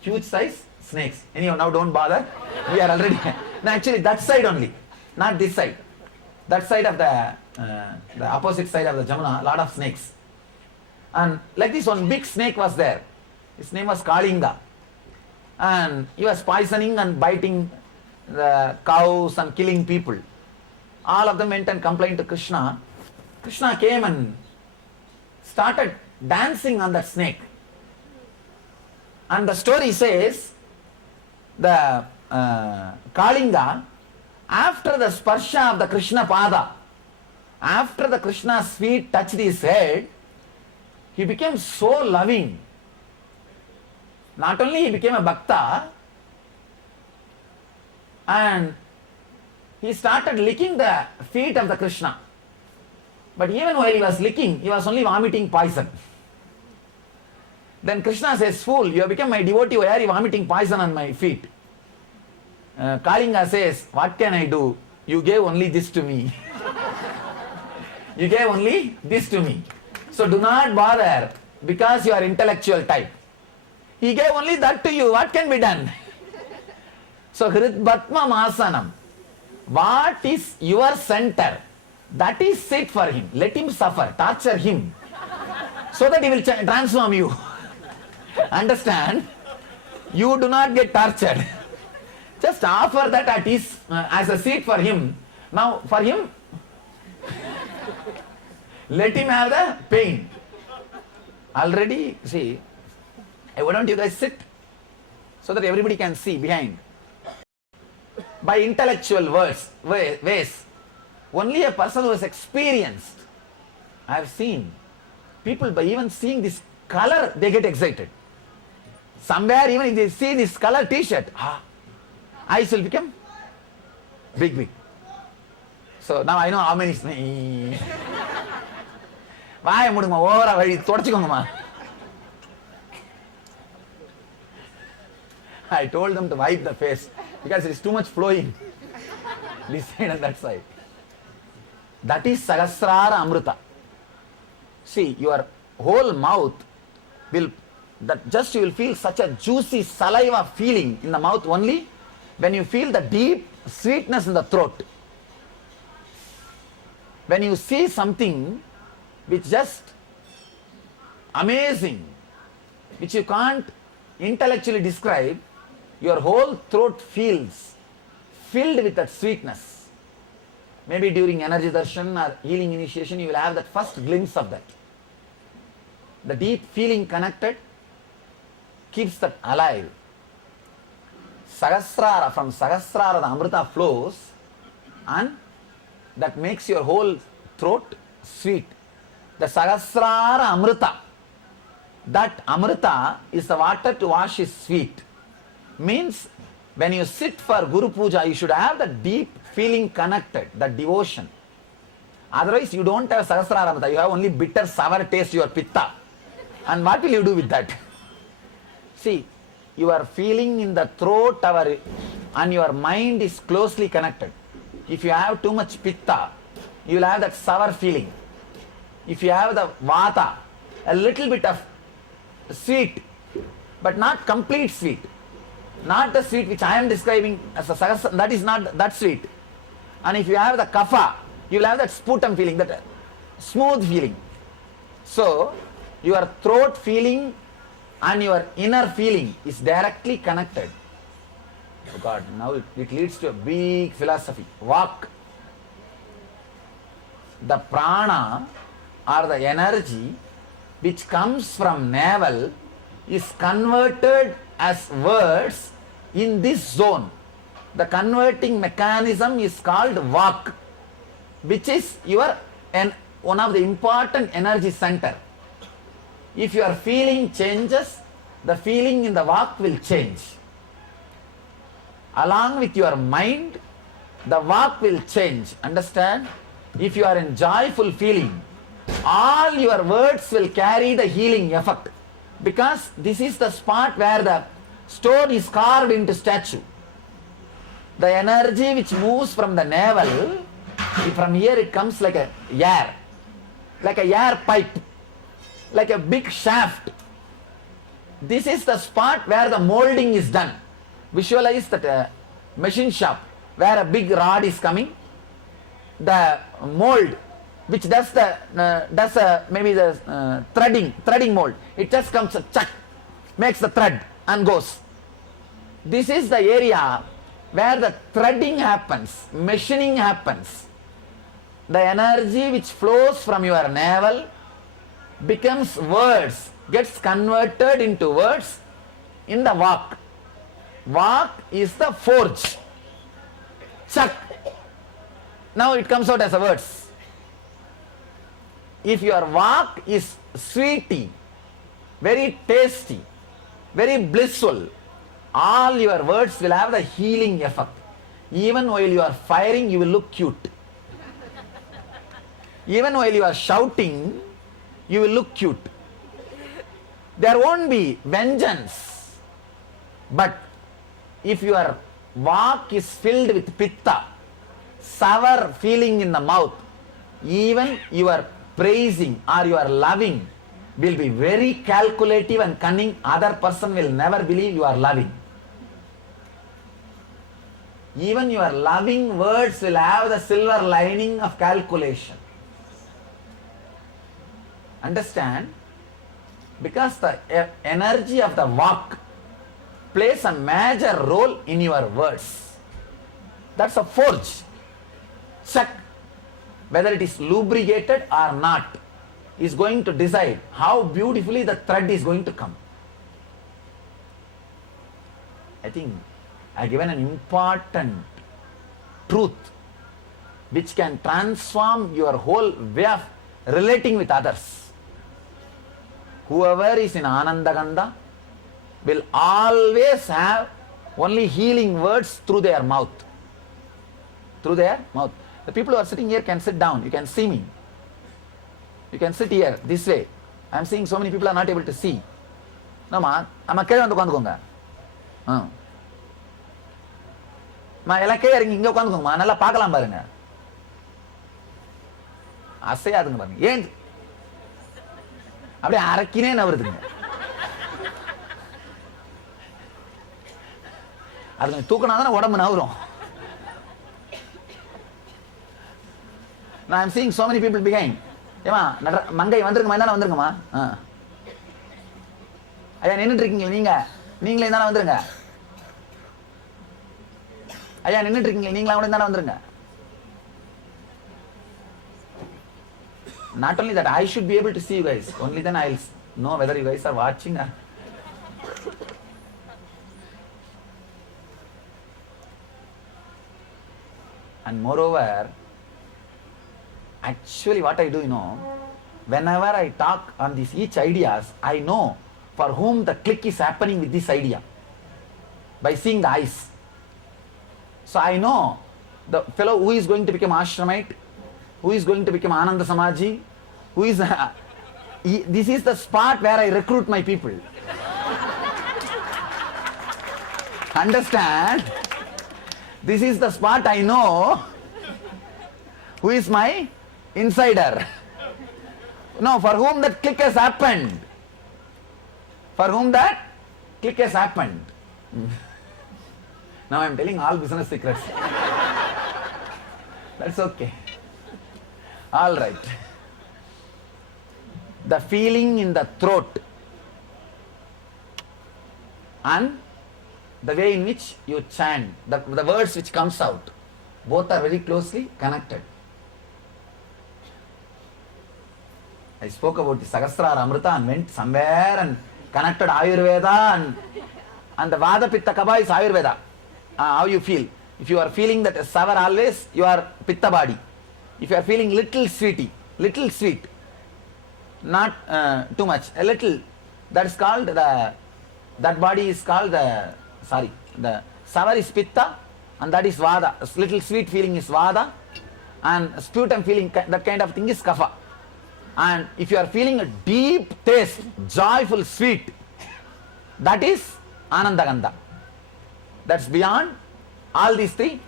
Huge size snakes. Anyhow, now don't bother. We are already, no, actually that side only, not this side. That side of the opposite side of the Jamuna, lot of snakes. And like this one big snake was there. His name was Kalinga. And he was poisoning and biting the cows and killing people. All of them went and complained to Krishna. Krishna came and started dancing on that snake. And the story says, the Kalinga, after the sparsha of the Krishna Pada, after the Krishna's feet touched his head, he became so loving. Not only he became a bhakta, and he started licking the feet of the Krishna. But even while he was licking, he was only vomiting poison. Then Krishna says, fool, you have become my devotee, why are you vomiting poison on my feet? Kalinga says, what can I do? You gave only this to me. You gave only this to me. So do not bother because you are intellectual type. He gave only that to you. What can be done? So Hridbatma Masanam. What is your center? That is sit for him. Let him suffer. Torture him. So that he will transform you. Understand? You do not get tortured. Just offer that at his, as a seat for him. Now for him, let him have the pain. Already, see, why don't you guys sit so that everybody can see behind? By intellectual ways, only a person who has experienced. I have seen people by even seeing this color, they get excited. Somewhere even if they see this color t-shirt, eyes will become big. So now I know how many. Why muduma overa vadi todachikongama. I told them to wipe the face because it is too much flowing this side and that side. That is Sahasrara Amrita. See, your whole mouth will, that just you will feel such a juicy saliva feeling in the mouth only when you feel the deep sweetness in the throat. When you see something which just amazing, which you can't intellectually describe, your whole throat feels filled with that sweetness. Maybe during energy darshan or healing initiation, you will have that first glimpse of that. The deep feeling connected keeps that alive. Sahasrara, from Sahasrara the Amrita flows and that makes your whole throat sweet. The Sahasrara Amrita, that Amrita is the water to wash his feet. Means when you sit for Guru Puja, you should have the deep feeling connected, the devotion. Otherwise, you don't have Sahasrara Amrita, you have only bitter, sour taste, your pitta. And what will you do with that? See, your feeling in the throat and your mind is closely connected. If you have too much pitta, you will have that sour feeling. If you have the vata, a little bit of sweet, but not complete sweet. Not the sweet which I am describing as a sahasrara, that is not that sweet. And if you have the kapha, you will have that sputam feeling, that smooth feeling. So, your throat feeling and your inner feeling is directly connected. Oh God, now it leads to a big philosophy. Vak. The prana or the energy which comes from navel is converted as words in this zone. The converting mechanism is called vak, which is one of the important energy center. If your feeling changes, the feeling in the vak will change. Along with your mind, the vak will change. Understand? If you are in joyful feeling, all your words will carry the healing effect. Because this is the spot where the stone is carved into statue. The energy which moves from the navel, from here it comes like a air pipe, like a big shaft. This is the spot where the molding is done. Visualize that machine shop where a big rod is coming. The mold which does maybe the threading mold. It just comes a chuck, makes the thread and goes. This is the area where the threading happens, machining happens. The energy which flows from your navel becomes words, gets converted into words in the vak. Vak is the forge. Chuck. Now it comes out as a words. if your vak is sweety, very tasty, very blissful, all your words will have the healing effect. Even while you are firing, you will look cute. Even while you are shouting, you will look cute. There won't be vengeance. But if your vak is filled with pitta, sour feeling in the mouth, even your praising or your loving will be very calculative and cunning. Other person will never believe you are loving. Even your loving words will have the silver lining of calculation. Understand? Because the energy of the vak plays a major role in your words. That's a forge. Check whether it is lubricated or not is going to decide how beautifully the thread is going to come. I think I have given an important truth which can transform your whole way of relating with others. Whoever is in Anandaganda will always have only healing words through their mouth. Through their mouth. The people who are sitting here can sit down. You can see me. You can sit here this way. I am seeing so many people are not able to see. No ma, amma kela vandu ukandukonga. Ma ella kela iringi inga ukandukonga ma, nalla paakalam parunga. Asayadunga parunga. Yen அப்படியே அரக்கினே நவருதுங்க. அது கொஞ்சம் தூக்கினா தானே உடம்பு நவரும். I am seeing so many people behind. ஏமா மங்கை வந்துருங்கம்மா, இருந்தாலும் வந்துருங்கம்மா. ஐயா நின்றுட்டு இருக்கீங்களா நீங்களே இருந்தாலும் வந்துருங்க. ஐயா நின்றுட்டு இருக்கீங்களா நீங்களா கூட இருந்தாலும் வந்துருங்க. Not only that, I should be able to see you guys. Only then I will know whether you guys are watching or... And moreover, actually what I do, whenever I talk on these each ideas, I know for whom the click is happening with this idea by seeing the eyes. So I know the fellow who is going to become ashramite, who is going to become Ananda Samaji, who is... this is the spot where I recruit my people. Understand? This is the spot I know who is my insider. No, for whom that click has happened. For whom that click has happened. Now I am telling all business secrets. That's okay. All right. The feeling in the throat and the way in which you chant, the words which comes out, both are very closely connected. I spoke about the Sahasrara Amrita and went somewhere and connected Ayurveda and the Vada Pitta Kapha is Ayurveda. How you feel? If you are feeling that sour always, you are Pitta body. If you are feeling little sweet, not too much, a little, that is called that body is called the sour is Pitta and that is Vada. Little sweet feeling is Vada and sputum feeling, that kind of thing is Kapha. And if you are feeling a deep taste, joyful, sweet, that is Anandagandha. That's beyond all these three.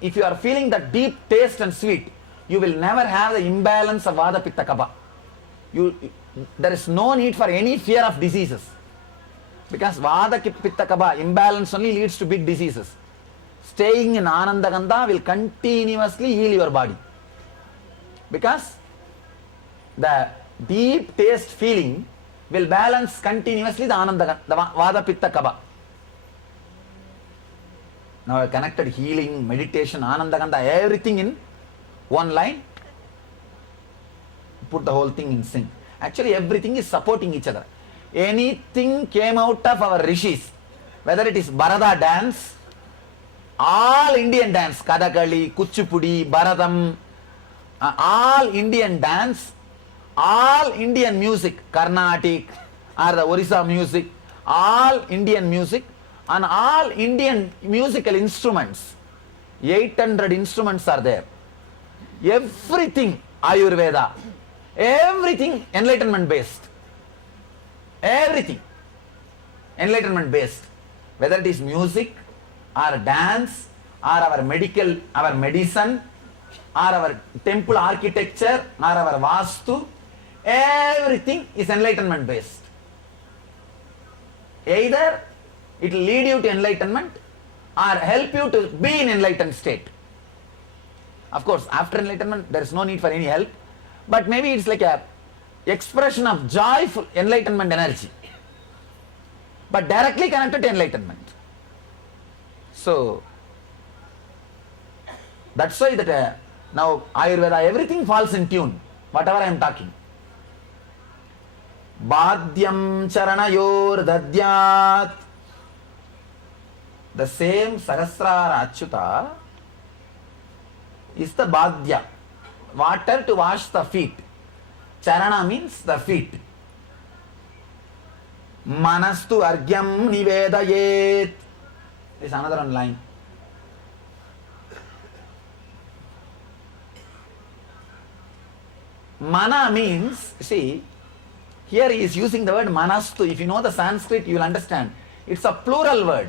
If you are feeling the deep taste and sweet, you will never have the imbalance of Vada Pitta Kapha. There is no need for any fear of diseases. Because Vada Pitta Kapha imbalance only leads to big diseases. Staying in Anandagandha will continuously heal your body. Because the deep taste feeling will balance continuously the Anandagandha, the Vada Pitta Kapha. Now I connected healing, meditation, Anandagandha, everything in one line. Put the whole thing in sync. Actually everything is supporting each other. Anything came out of our rishis, whether it is Bharata dance, all Indian dance, Kadakali, Kuchipudi, Bharatam, all Indian dance all Indian music, Carnatic or the Orissa music, all Indian music and all Indian musical instruments, 800 instruments are there. Everything Ayurveda, everything enlightenment based. Everything enlightenment based. Whether it is music or dance or our medical, our medicine or our temple architecture or our vastu, everything is enlightenment based. Either it will lead you to enlightenment or help you to be in enlightened state. Of course, after enlightenment, there is no need for any help, but maybe it's like a expression of joyful enlightenment energy, but directly connected to enlightenment. So, that's why that now Ayurveda, everything falls in tune, whatever I am talking. Bhadyam charanayor dadyat. The same Sahasrara Achyuta is the Bhadya, water to wash the feet. Charana means the feet. Manastu argyam nivedayet. This is another one line. Mana means, see, here he is using the word manastu. If you know the Sanskrit, you will understand. It's a plural word.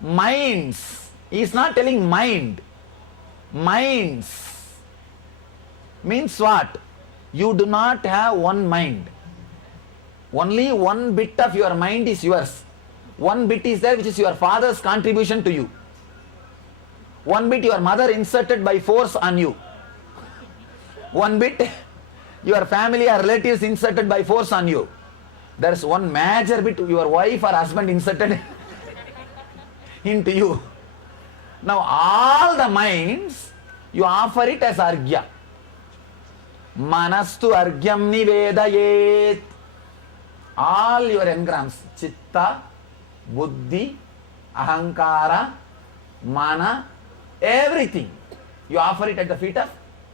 Minds. He is not telling mind. Minds. Means what? You do not have one mind. Only one bit of your mind is yours. One bit is there which is your father's contribution to you. One bit your mother inserted by force on you. One bit your family or relatives inserted by force on you. There is one major bit your wife or husband inserted into you. Now all the minds you offer it as argya. Manastu argyam nivedayet. All your engrams, chitta, buddhi, ahankara, mana, everything you offer it at the feet of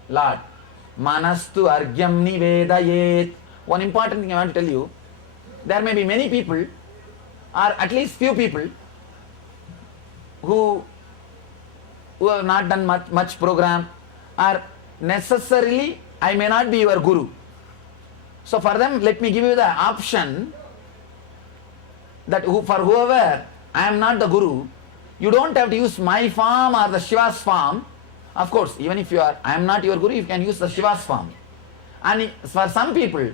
Lord. Manastu argyam nivedayet. One important thing I want to tell you, there may be many people or at least few people who have not done much program, or necessarily I may not be your guru. So for them, let me give you the option that for whoever I am not the guru, you don't have to use my form or the Shiva's form. Of course, even if I am not your guru, you can use the Shiva's form. And for some people,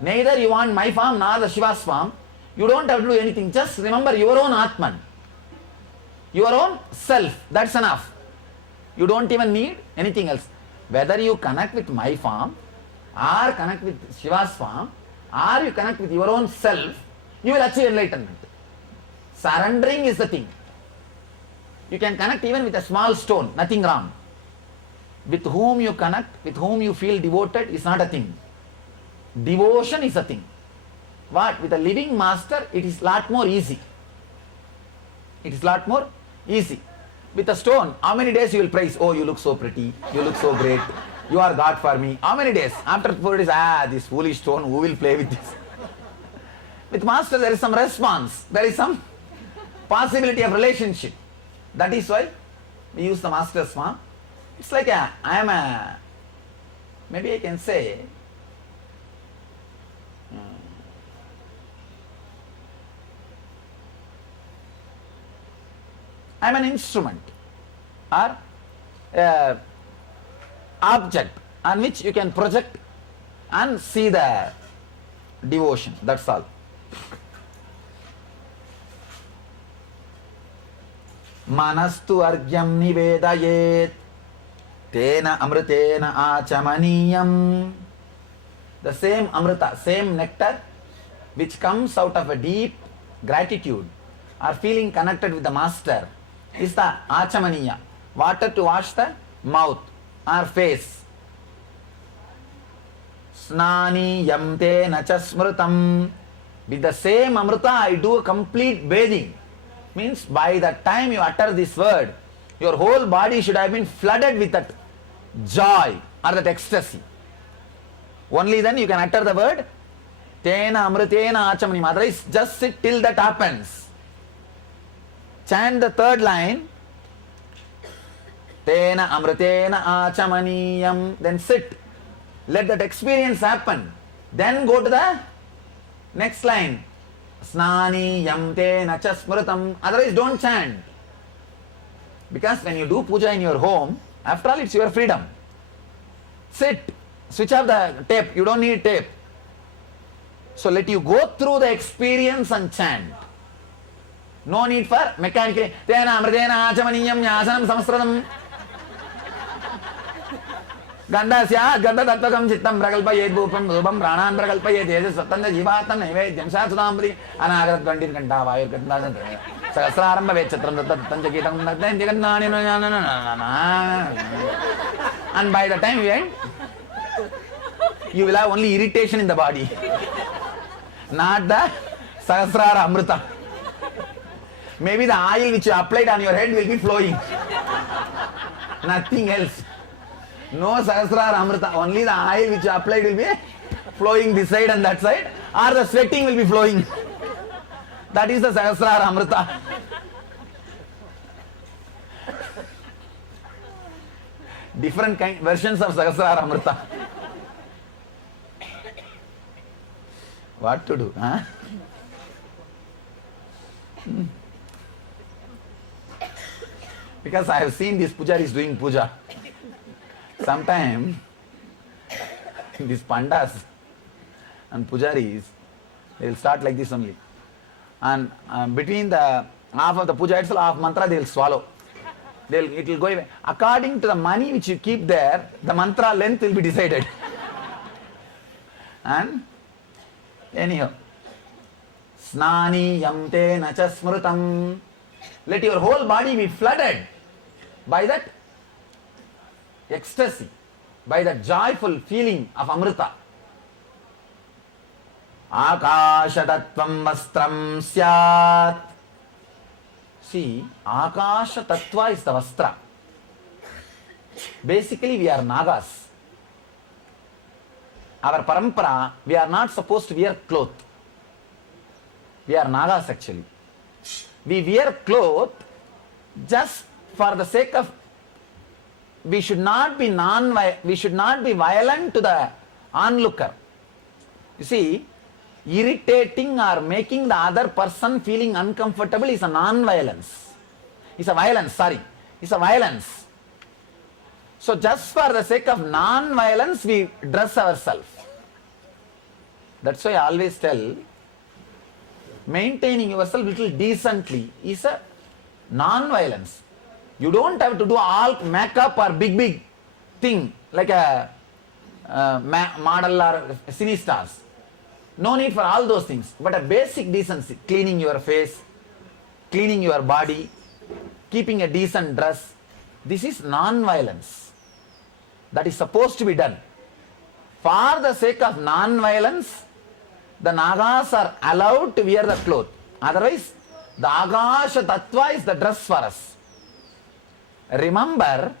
neither you want my form nor the Shiva's form, you don't have to do anything. Just remember your own Atman, your own self. That's enough. You don't even need anything else. Whether you connect with my form or connect with Shiva's form or you connect with your own self, you will achieve enlightenment. Surrendering is the thing. You can connect even with a small stone, nothing wrong. With whom you connect, with whom you feel devoted is not a thing. Devotion is a thing. What? With a living master, it is lot more easy. It is lot more easy. With a stone, how many days you will praise? Oh, you look so pretty, you look so great, you are God for me. How many days? After 4 days, this foolish stone, who will play with this? With master, there is some response, there is some possibility of relationship. That is why we use the master's form. It's like maybe I can say, I am an instrument or object on which you can project and see the devotion. That's all. Manastu argyam nivedayet tena amritena achamaniyam. The same amrita, same nectar which comes out of a deep gratitude or feeling connected with the master is the achamaniya, water to wash the mouth or face. Snani yamte nacha smrutam. With the same amrita I do a complete bathing. Means by the time you utter this word, your whole body should have been flooded with that joy or that ecstasy. Only then you can utter the word Tena Amritena Achamani. Otherwise, just sit till that happens. Chant the third line. Tena Amritena Achamaniyam. Then sit. Let that experience happen. Then go to the next line. Snani yam tena cha smritam. Otherwise, don't chant. Because when you do puja in your home, after all, it's your freedom. Sit. Switch off the tape. You don't need tape. So let you go through the experience and chant. No need for mechanically. Tena amritena achamaniyam nyasanam samsradam. Gandhasya gandha tattvakam chittam prakalpayet bhupam dhupam pranan prakalpayet tejas sattanda jivatam naivedyam satsudamri anagarat gandhir gandha vayur gandha sahasraramba vechatram tattam jagitam nattam jagannani. And by the time you end, you will have only irritation in the body, not the sahasrara amrita. Maybe the oil which you applied on your head will be flowing, nothing else. No sahasrara amrita, only the oil which you applied will be flowing this side and that side, or the sweating will be flowing. That is the sahasrara amrita. Different versions of sahasrara amrita. What to do? Huh? Because I have seen these pujaris doing puja. Sometimes these pandas and pujaris, they will start like this only. And between the half of the puja itself, half mantra they will swallow. It will go away. According to the money which you keep there, the mantra length will be decided. And anyhow, Snani yam tena cha smritam. Let your whole body be flooded by that ecstasy, by that joyful feeling of Amrita. Akasha tattvam vastram syat. See, Akasha tattva is the vastra. Basically, we are Nagas. Our parampara, we are not supposed to wear cloth. We are Nagas actually. We wear cloth just for the sake of we should not be violent to the onlooker. You see, irritating or making the other person feeling uncomfortable is a non-violence. It's a violence, sorry. It's a violence. So just for the sake of non-violence, we dress ourselves. That's why I always tell, maintaining yourself little decently is a non-violence. You don't have to do all makeup or big thing like a model or cine stars. No need for all those things. But a basic decency, cleaning your face, cleaning your body, keeping a decent dress, this is non-violence. That is supposed to be done. For the sake of non-violence, the Nagas are allowed to wear the cloth. Otherwise, the Akasha Tattva is the dress for us. Remember,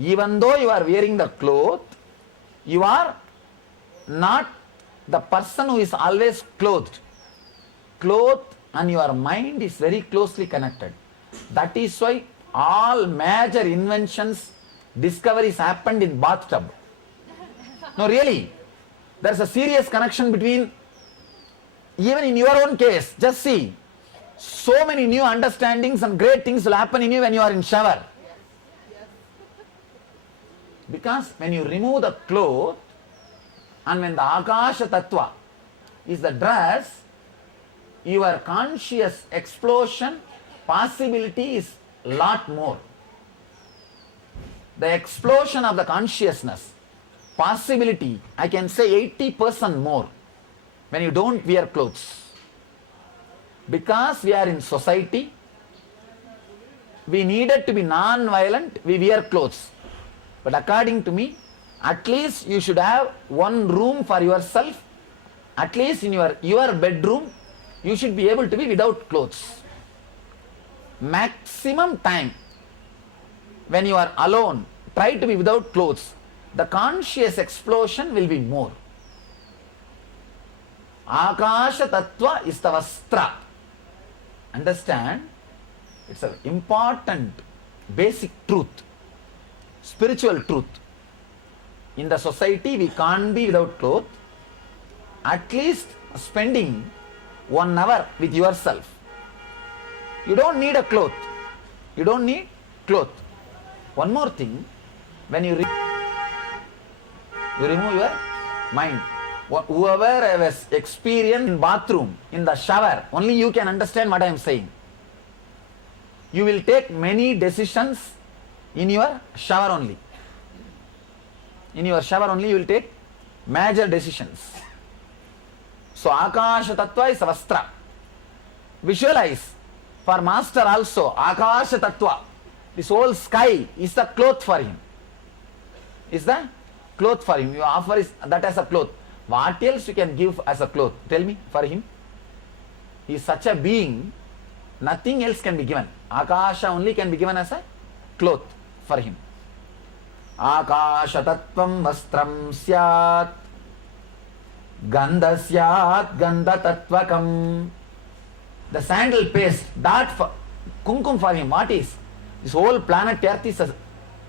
even though you are wearing the cloth, you are not the person who is always clothed. Cloth and your mind is very closely connected. That is why all major inventions, discoveries happened in bathtub. No, really, there is a serious connection between, even in your own case, just see, so many new understandings and great things will happen in you when you are in shower. Because when you remove the cloth and when the Akasha Tattva is the dress, your conscious explosion possibility is lot more. The explosion of the consciousness possibility, I can say 80% more when you don't wear clothes. Because we are in society, we needed to be non-violent, we wear clothes. But according to me, at least you should have one room for yourself. At least in your bedroom, you should be able to be without clothes. Maximum time when you are alone, try to be without clothes. The conscious explosion will be more. Akasha Tattva is the Vastra. Understand? It's an important basic truth, spiritual truth. In the society, we can't be without clothes. At least spending 1 hour with yourself. You don't need a cloth. You don't need cloth. One more thing, when you remove your mind. Whoever has experience in bathroom, in the shower, only you can understand what I am saying. You will take many decisions in your shower only. In your shower only you will take major decisions. So Akasha Tattva is Vastra. Visualize. For master also, Akasha Tattva, this whole sky is the cloth for him. Is the cloth for him. You offer that as a cloth. What else you can give as a cloth? Tell me, for him. He is such a being, nothing else can be given. Akasha only can be given as a cloth for him. Akasha Tattvam Vastram Syat Gandha Syat Gandha Tattvakam. The sandal paste, that for kumkum for him. What is? This whole planet Earth is a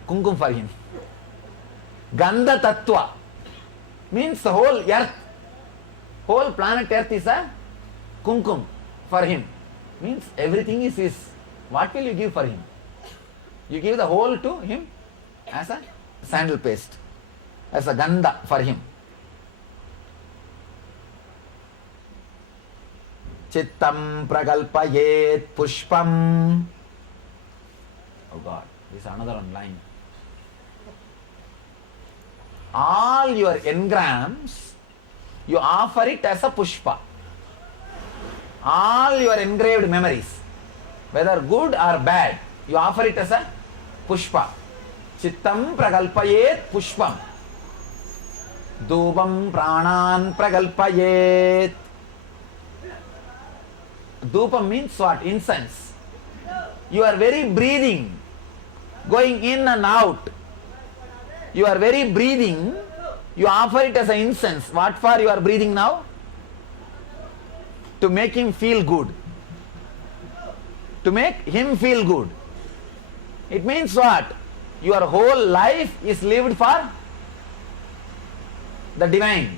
kumkum for him. Gandha Tattva means the whole earth, whole planet Earth is a kumkum for him. Means everything is his. What will you give for him? You give the whole to him as a sandal paste, as a gandha for him. Chittam prakalpayet pushpam. Oh God, this is another one line. All your engrams, you offer it as a pushpa. All your engraved memories, whether good or bad, you offer it as a pushpa. Chittam prakalpayet pushpam. Dhupam pranan prakalpayet. Dhupam means what? Incense. Your very breathing, going in and out, your very breathing, you offer it as an incense. What for you are breathing now? To make him feel good. To make him feel good. It means what? Your whole life is lived for the divine.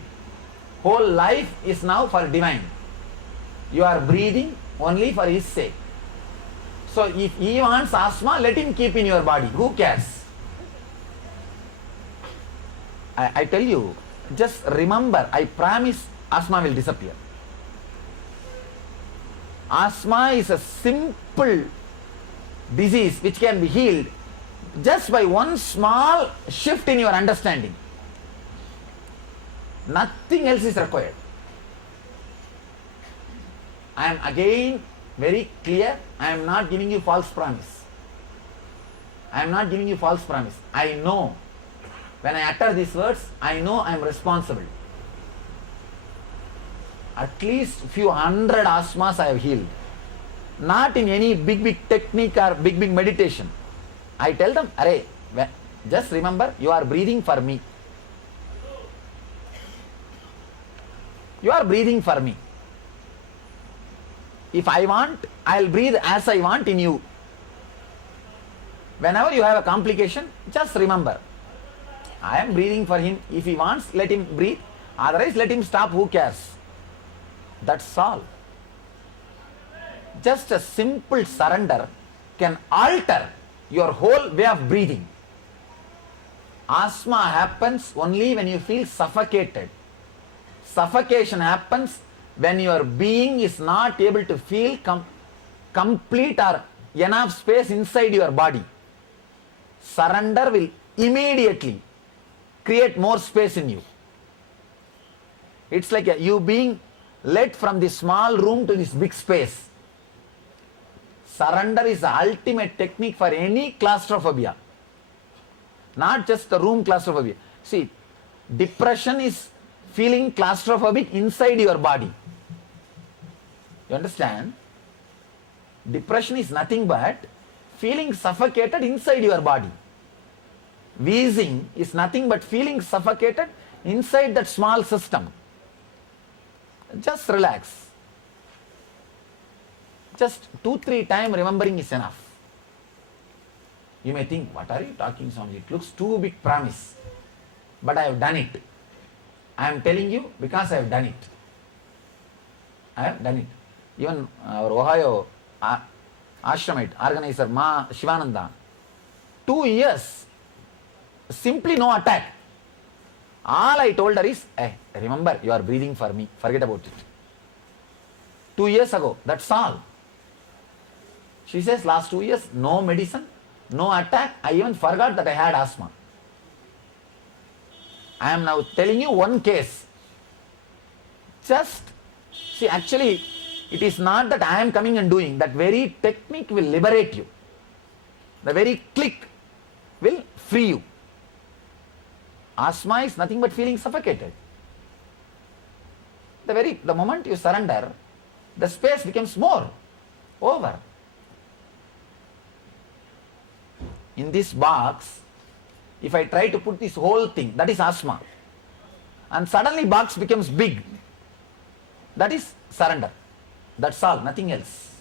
Whole life is now for divine. You are breathing only for his sake. So if he wants asthma, let him keep in your body. Who cares? I tell you, just remember, I promise asthma will disappear. Asthma is a simple disease which can be healed just by one small shift in your understanding. Nothing else is required. I am again very clear, I am not giving you false promise. I am not giving you false promise. I know, when I utter these words, I know I am responsible. At least few hundred asthmas I have healed. Not in any big technique or big meditation. I tell them, Arey, just remember, you are breathing for me. You are breathing for me. If I want, I will breathe as I want in you. Whenever you have a complication, just remember, I am breathing for him. If he wants, let him breathe. Otherwise, let him stop. Who cares? That's all. Just a simple surrender can alter your whole way of breathing. Asthma happens only when you feel suffocated. Suffocation happens when your being is not able to feel complete or enough space inside your body. Surrender will immediately create more space in you. It's like you being led from this small room to this big space. Surrender is the ultimate technique for any claustrophobia. Not just the room claustrophobia. See, depression is feeling claustrophobic inside your body. You understand? Depression is nothing but feeling suffocated inside your body. Wheezing is nothing but feeling suffocated inside that small system. Just relax. Just 2-3 times remembering is enough. You may think, what are you talking, Swamiji? It looks too big promise. But I have done it. I am telling you because I have done it. I have done it. Even our Ohio Ashramite organizer Ma Shivananda, 2 years, simply no attack. All I told her is, hey, remember, you are breathing for me. Forget about it. 2 years ago, that's all. She says, last 2 years, no medicine, no attack. I even forgot that I had asthma. I am now telling you one case. Just, see, actually, it is not that I am coming and doing. That very technique will liberate you. The very click will free you. Asthma is nothing but feeling suffocated. The moment you surrender, the space becomes more. Over. In this box, if I try to put this whole thing, that is asthma. And suddenly box becomes big. That is surrender. That's all, nothing else.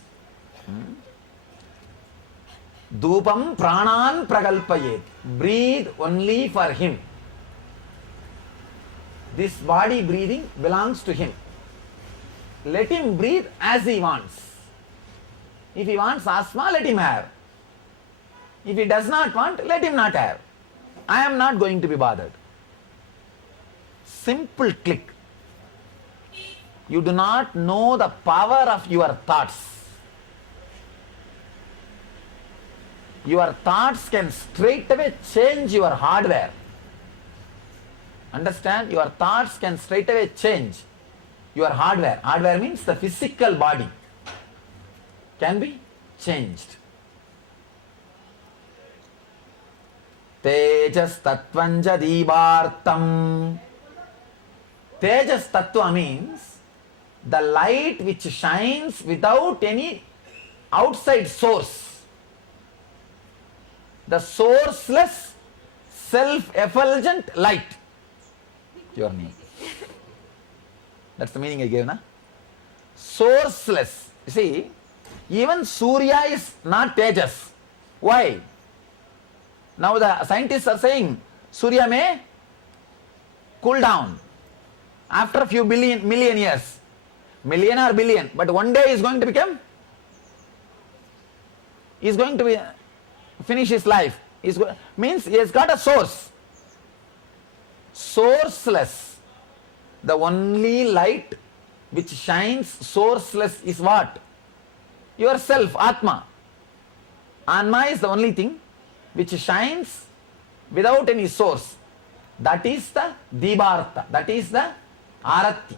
Dupam pranan pragalpayet. Breathe only for him. This body breathing belongs to him. Let him breathe as he wants. If he wants asthma, let him have. If he does not want, let him not have. I am not going to be bothered. Simple click. You do not know the power of your thoughts. Your thoughts can straightaway change your hardware. Understand? Your thoughts can straightaway change your hardware. Hardware means the physical body can be changed. Tejas tattvanja divartam. Tejas tattva means the light which shines without any outside source. The sourceless, self-effulgent light. Your name. That's the meaning I gave, na? Sourceless. You see, even Surya is not Tejas. Why? Now the scientists are saying Surya may cool down after a few million years. Million or billion, but one day is going to become, is going to be, finish his life. Means he has got a source. Sourceless. The only light which shines sourceless is what? Yourself, Atma. Anma is the only thing which shines without any source. That is the Dibartha. That is the Arathi.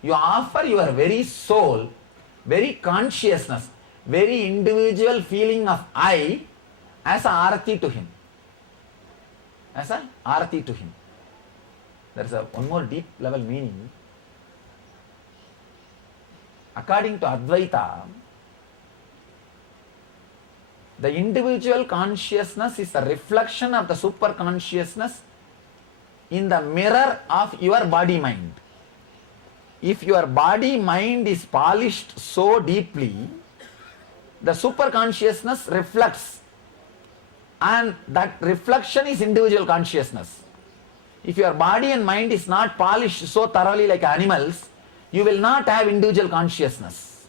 You offer your very soul, very consciousness, very individual feeling of I as a Arathi to him. As a Arathi to him. There is one more deep level meaning. According to Advaita, the individual consciousness is a reflection of the super consciousness in the mirror of your body mind. If your body mind is polished so deeply, the super consciousness reflects, and that reflection is individual consciousness. If your body and mind is not polished so thoroughly like animals, you will not have individual consciousness.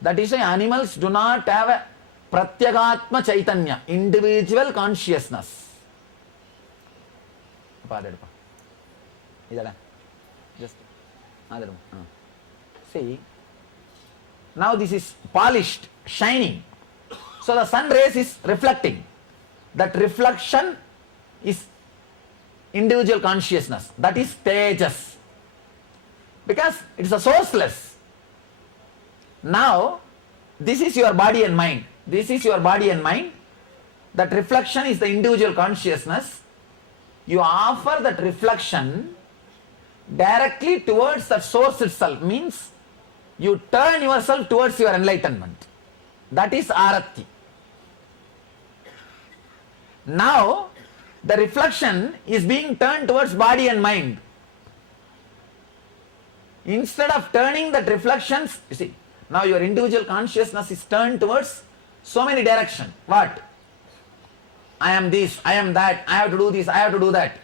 That is why animals do not have a pratyagatma chaitanya, individual consciousness. Just see, now this is polished, shining. So the sun rays is reflecting. That reflection is individual consciousness. That is Tejas. Because it is a sourceless. Now, this is your body and mind. This is your body and mind. That reflection is the individual consciousness. You offer that reflection directly towards that source itself. Means you turn yourself towards your enlightenment. That is Arathi. Now, the reflection is being turned towards body and mind. Instead of turning that reflections, you see, now your individual consciousness is turned towards so many directions. What? I am this, I am that, I have to do this, I have to do that.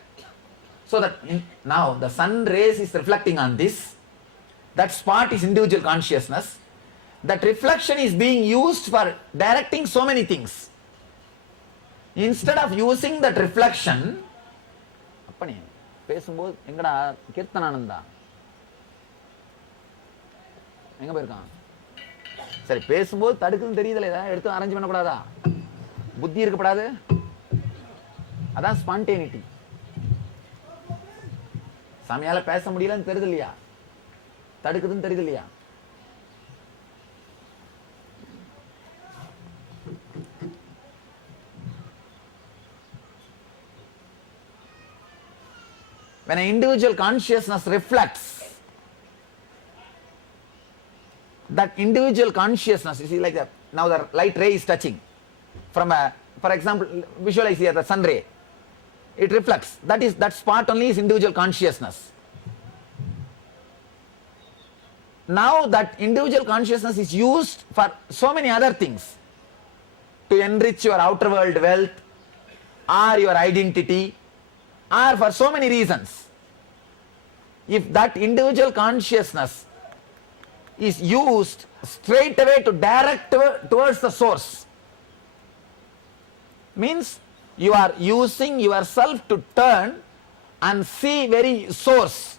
So that now the sun rays is reflecting on this. That spot is individual consciousness. That reflection is being used for directing so many things. Instead of using that reflection, அப்பனே பேசும்போது எங்கடா கீர்த்தனானந்தா எங்க போயிருக்கான்? சரி, பேசும்போது தடுக்குன்னு தெரியுதுல, ஏதாவது எடுத்து அரேஞ்ச் பண்ணக்கூடாதா? புத்தி இருக்கப்படாது. அதான் ஸ்பான்டேனிட்டி. சாமியால பேச முடியலன்னு தெரியுது இல்லையா? தடுக்குதுன்னு தெரியுது இல்லையா? When an individual consciousness reflects, that individual consciousness, you see, like that, now the light ray is touching from a, for example, visualize here the sun ray, it reflects, that spot only is individual consciousness. Now that individual consciousness is used for so many other things, to enrich your outer world wealth or your identity, or for so many reasons. If that individual consciousness is used straight away to direct towards the source, means you are using yourself to turn and see very source.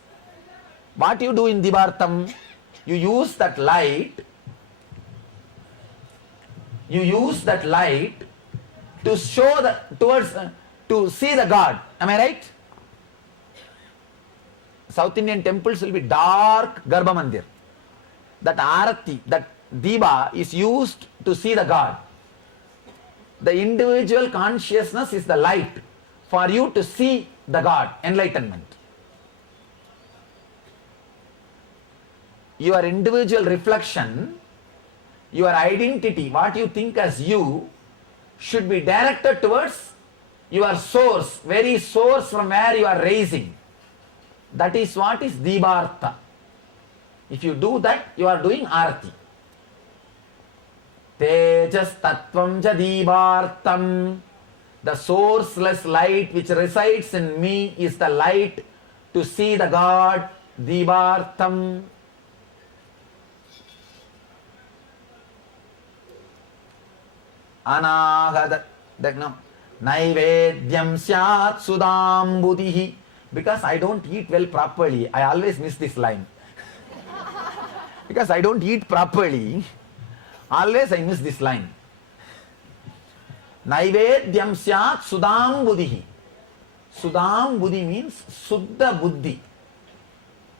What you do in Divartam, you use that light to show the towards to see the God. Am I right? South Indian temples will be dark Garbha Mandir. That Arathi, that Diva is used to see the God. The individual consciousness is the light for you to see the God, enlightenment. Your individual reflection, your identity, what you think as you, should be directed towards your source, very source from where you are raising. That is what is Divartha. If you do that, you are doing Arathi. Tejas Tattvam Ja Divartam. The sourceless light which resides in me is the light to see the God. Divartam. Anahada. No. Naivedyam Syat Sudam Buddhihi. Because I don't eat well properly, I always miss this line. Because I don't eat properly, always I miss this line. Naivedyam Syat Sudam Buddhihi. Sudam Buddhi means Suddha Buddhi,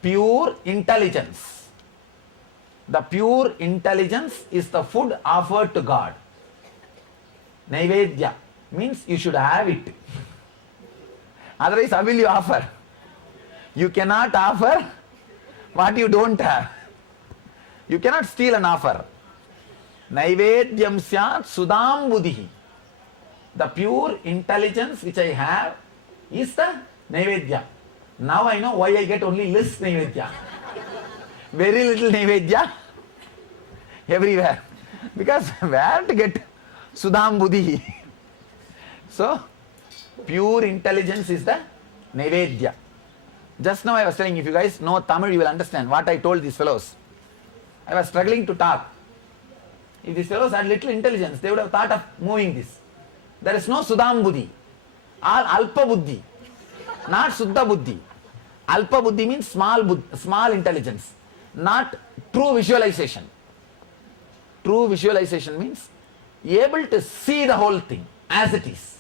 pure intelligence. The pure intelligence is the food offered to God. Naivedya means you should have it. Otherwise, how will you offer? You cannot offer what you don't have. You cannot steal an offer. Naivedyam Syat Sudam Buddhihi. The pure intelligence which I have is the Naivedya. Now I know why I get only less Naivedya. Very little Naivedya everywhere. Because where to get Sudam Buddhihi? So, pure intelligence is the Naivedya. Just now I was telling, if you guys know Tamil, you will understand what I told these fellows. I was struggling to talk. If these fellows had little intelligence, they would have thought of moving this. There is no Sudam Buddhi. All Alpa Buddhi, not Suddha Buddhi. Alpa Buddhi means small intelligence, not true visualization. True visualization means able to see the whole thing as it is.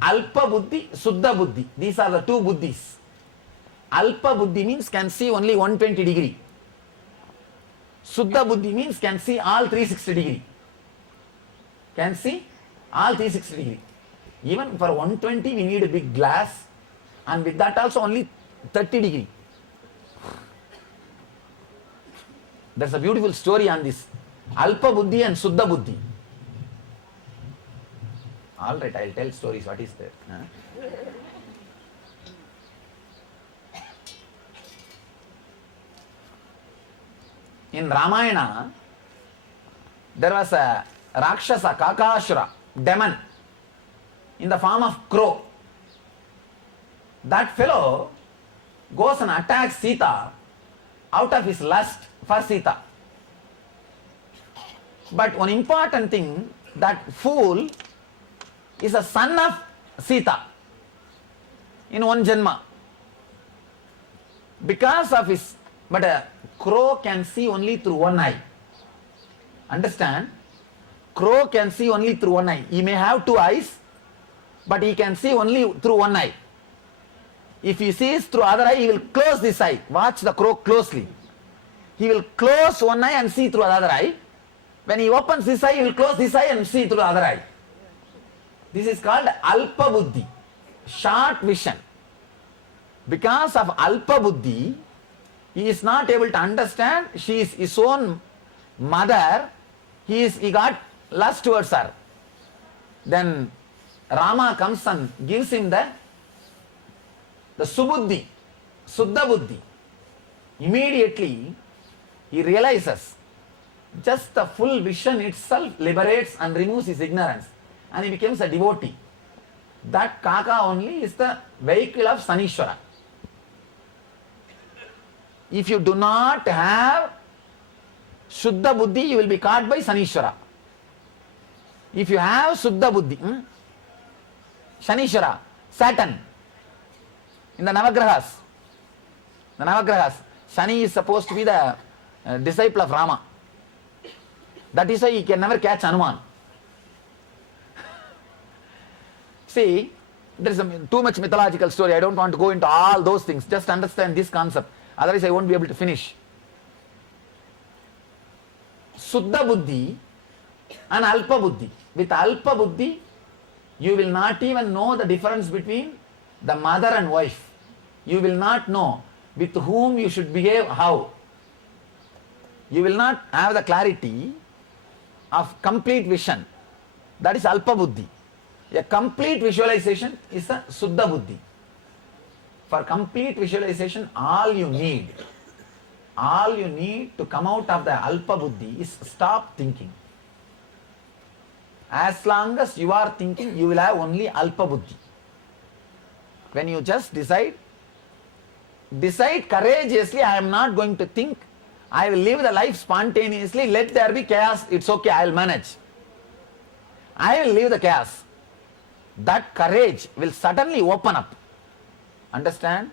Alpa Buddhi, Suddha Buddhi. These are the two Buddhis. Alpa Buddhi means can see only 120 degree. Suddha Buddhi means can see all 360 degree. Can see all 360 degree. Even for 120 we need a big glass, and with that also only 30 degree. There's a beautiful story on this. Alpa Buddhi and Suddha Buddhi. All right, I'll tell stories. What is there? Huh? In Ramayana, there was a Rakshasa, Kakashura, demon, in the form of crow. That fellow goes and attacks Sita out of his lust for Sita. But one important thing, that fool is a son of Sita in one Janma. Because of his, but a crow can see only through one eye. Understand? Crow can see only through one eye. He may have two eyes, but he can see only through one eye. If he sees through other eye, he will close this eye. Watch the crow closely. He will close one eye and see through the other eye. When he opens this eye, he will close this eye and see through the other eye. This is called Alpa Buddhi, short vision. Because of Alpa Buddhi, he is not able to understand she is his own mother. He got lust towards her. Then Rama comes and gives him the Subuddhi, Suddha Buddhi. Immediately he realizes just the full vision itself liberates and removes his ignorance, and he becomes a devotee. That Kaka only is the vehicle of Sanishwara. If you do not have Shuddha Buddhi, you will be caught by Sanishwara. If you have Shuddha Buddhi, Shanishwara, Saturn, in the Navagrahas, Shani is supposed to be the disciple of Rama. That is why he can never catch Hanuman. See, there is too much mythological story. I don't want to go into all those things. Just understand this concept. Otherwise, I won't be able to finish. Suddha Buddhi and Alpa Buddhi. With Alpa Buddhi, you will not even know the difference between the mother and wife. You will not know with whom you should behave how. You will not have the clarity of complete vision. That is Alpa Buddhi. A complete visualization is a Suddha Buddhi. For complete visualization, all you need to come out of the Alpa Buddhi is stop thinking. As long as you are thinking, you will have only Alpa Buddhi. When you just decide courageously, I am not going to think, I will live the life spontaneously, let there be chaos, it's okay, I will manage. I will leave the chaos. That courage will suddenly open up. Understand?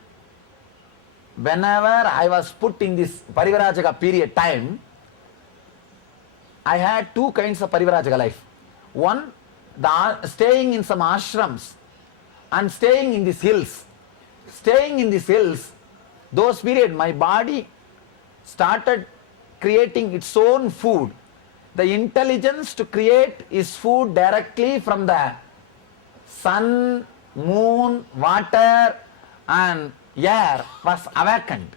Whenever I was put in this Parivarajaka period time, I had two kinds of Parivarajaka life. One, staying in some ashrams and staying in these hills. Staying in these hills, those periods, my body started creating its own food. The intelligence to create is food directly from the sun, moon, water and air was awakened.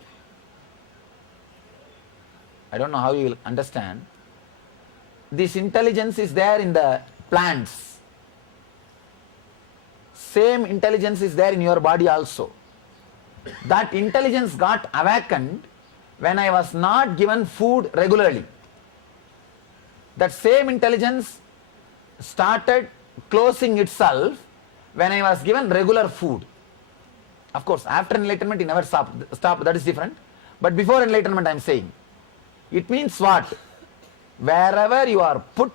I don't know how you will understand. This intelligence is there in the plants. Same intelligence is there in your body also. That intelligence got awakened when I was not given food regularly. That same intelligence started closing itself when I was given regular food. Of course, after enlightenment it never stopped, that is different. But before enlightenment I am saying. It means what? Wherever you are put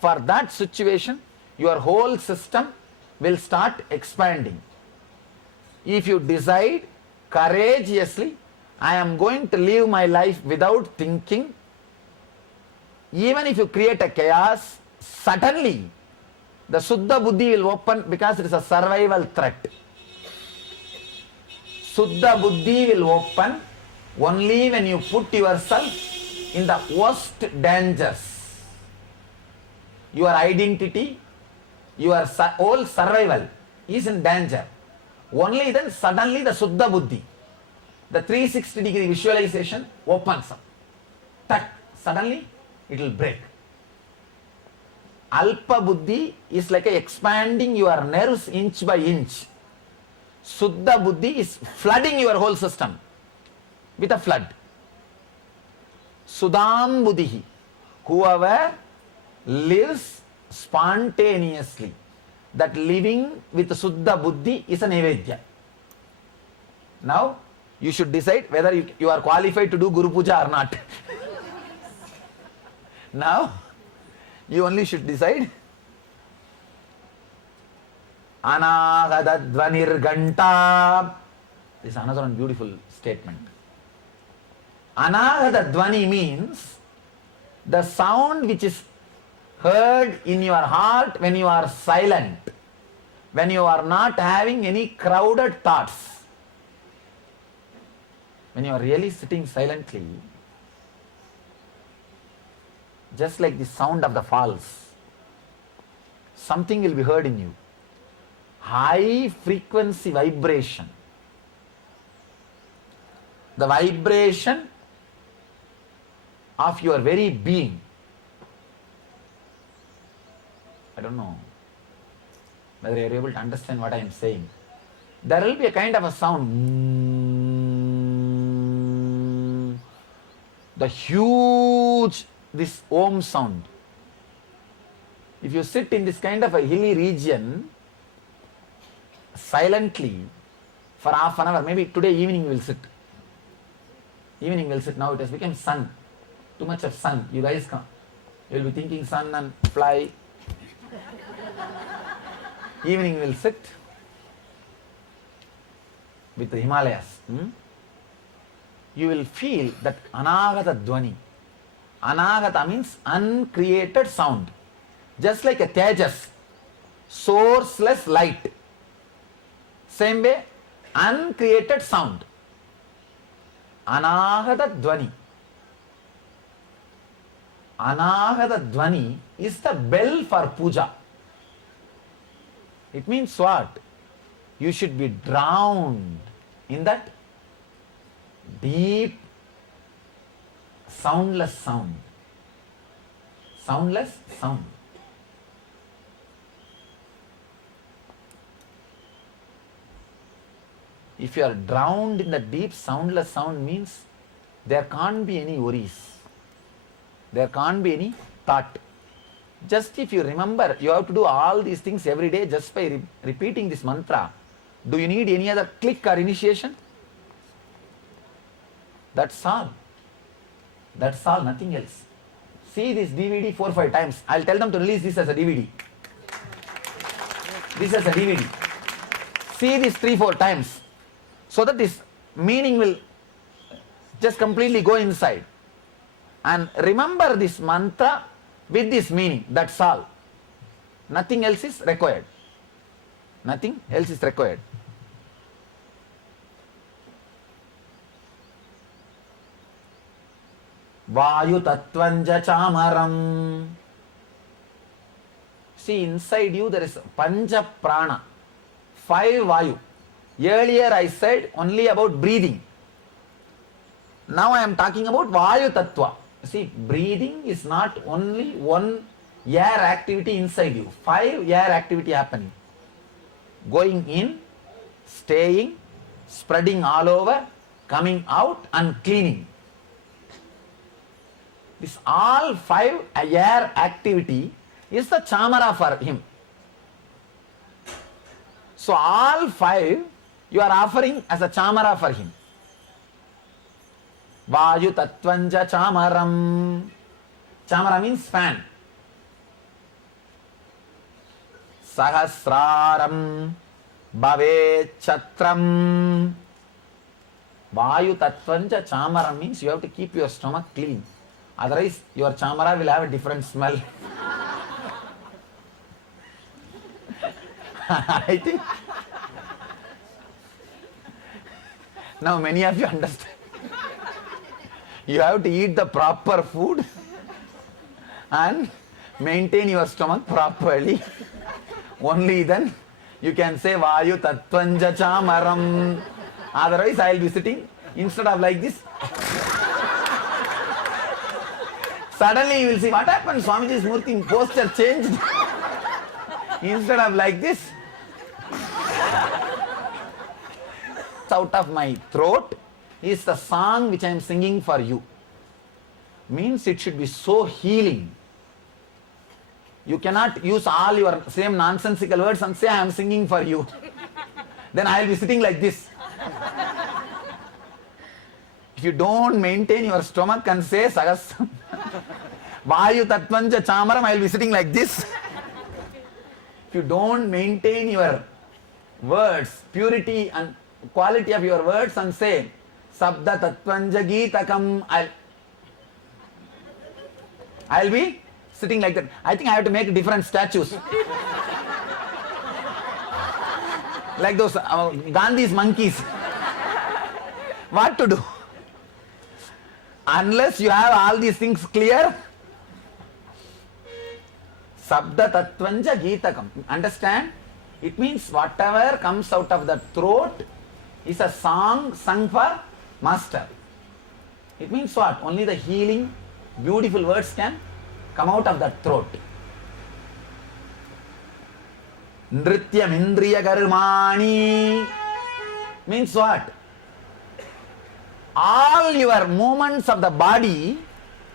for that situation, your whole system will start expanding. If you decide courageously, I am going to live my life without thinking, even if you create a chaos, suddenly the Suddha Buddhi will open because it is a survival threat. Suddha Buddhi will open only when you put yourself in the worst dangers. Your identity, your whole survival is in danger. Only then suddenly the Suddha Buddhi, the 360-degree visualization opens up. Tuck, suddenly it will break. Alpa Buddhi is like expanding your nerves inch by inch. Suddha Buddhi is flooding your whole system with a flood. Sudam buddhihi. Whoever lives spontaneously, that living with Suddha Buddhi is a Nevedya. Now, you should decide whether you are qualified to do Guru Puja or not. Now, you only should decide. Anahadadvanirganta. This is another one beautiful statement. Anahadadvani means the sound which is heard in your heart when you are silent, when you are not having any crowded thoughts, when you are really sitting silently, just like the sound of the falls, something will be heard in you. High frequency vibration. The vibration of your very being. I don't know whether you are able to understand what I am saying. There will be a kind of a sound. The huge, this Om sound. If you sit in this kind of a hilly region, silently, for half an hour, maybe today evening you will sit. Evening will sit, now it has become sun. Too much of sun, you guys come. You will be thinking sun and fly. Evening will sit with the Himalayas. You will feel that Anagata Dwani. Anagata means uncreated sound. Just like a Tejas, sourceless light. Same way, uncreated sound. Anahata Dwani. Anahata Dwani is the bell for puja. It means what? You should be drowned in that deep, soundless sound. Soundless sound. If you are drowned in the deep, soundless sound, means there can't be any worries. There can't be any thought. Just if you remember, you have to do all these things every day just by repeating this mantra. Do you need any other click or initiation? That's all. That's all, nothing else. See this DVD 4-5 times. I'll tell them to release this as a DVD. This as a DVD. See this 3-4 times. So that this meaning will just completely go inside. And remember this mantra with this meaning. That's all. Nothing else is required. Nothing else is required. Vayu tattvanja chamaram. See, inside you there is Panja Prana. 5 Vayu. Earlier I said only about breathing. Now I am talking about Vayu Tattva. See, breathing is not only one air activity inside you. 5 air activity happening. Going in, staying, spreading all over, coming out and cleaning. This all 5 air activity is the chamara for him. So all 5 you are offering as a chamara for him. Vayu tattvanja chamaram. Chamara means fan. Sahasraram bhave chatram. Vayu tattvanja chamaram means you have to keep your stomach clean. Otherwise your chamara will have a different smell. I think now many of you understand. You have to eat the proper food and maintain your stomach properly. Only then you can say Vayu tattvanja chamaram. Otherwise I will be sitting instead of like this. Suddenly you will see what happened. Swamiji's Murti posture changed. Instead of like this, out of my throat is the song which I am singing for you. means it should be so healing. You cannot use all your same nonsensical words and say, I am singing for you. Then I will be sitting like this. If you don't maintain your stomach and say, Sagasam, Vayu Tatvanja Chamaram, I will be sitting like this. If you don't maintain your words, purity and quality of your words and say, Sabda Tatvanja Geetakam, I'll be sitting like that. I think I have to make different statues. Like those Gandhi's monkeys. What to do? Unless you have all these things clear, Sabda Tatvanja Geetakam. Understand? It means whatever comes out of the throat is a song sung for master. It means what? Only the healing, beautiful words can come out of the throat. Nrityam Indriya Karmani means what? All your movements of the body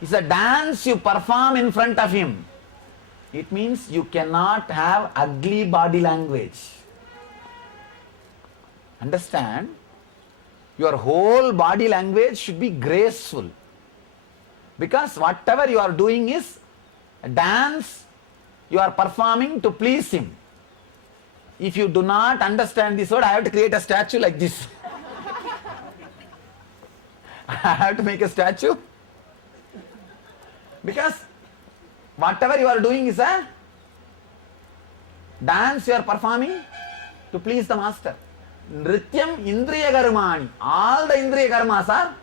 is a dance you perform in front of him. It means you cannot have ugly body language. Understand? Your whole body language should be graceful. Because whatever you are doing is a dance you are performing to please him. If you do not understand this word, I have to create a statue like this. I have to make a statue. Because whatever you are doing is a dance you are performing to please the master. Nrityam Indriya Karmani. All the Indriya Karmas are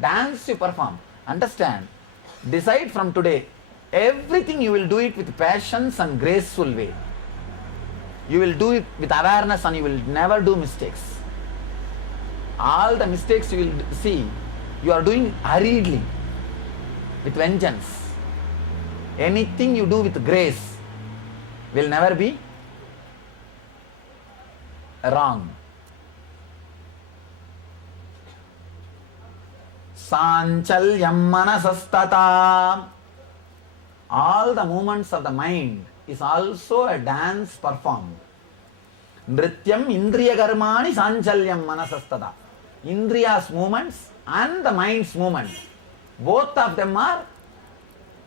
dance you perform. Understand? Decide from today, everything you will do it with patience and graceful way. You will do it with awareness and you will never do mistakes. All the mistakes you will see, you are doing hurriedly, with vengeance. Anything you do with grace will never be wrong. Sanchalyam manasastata. All the movements of the mind is also a dance performed. Nrityam Indriya Karmani Sanchalyam manasastata. Indriya's movements and the mind's movements, both of them are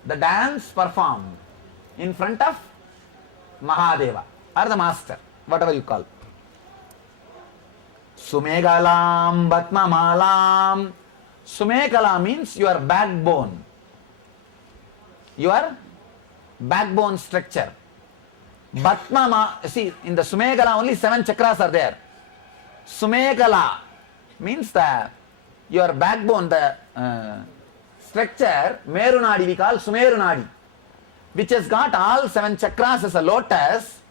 the dance performed in front of Mahadeva or the master, whatever you call. Sumegalam Batmamalam. Sumekala means your backbone. Your backbone structure. Batmama, see, in the Sumekala only 7 chakras are there. Sumekala means your backbone, the structure, Merunadi we call Sumerunadi, which has got all 7 chakras as a lotus.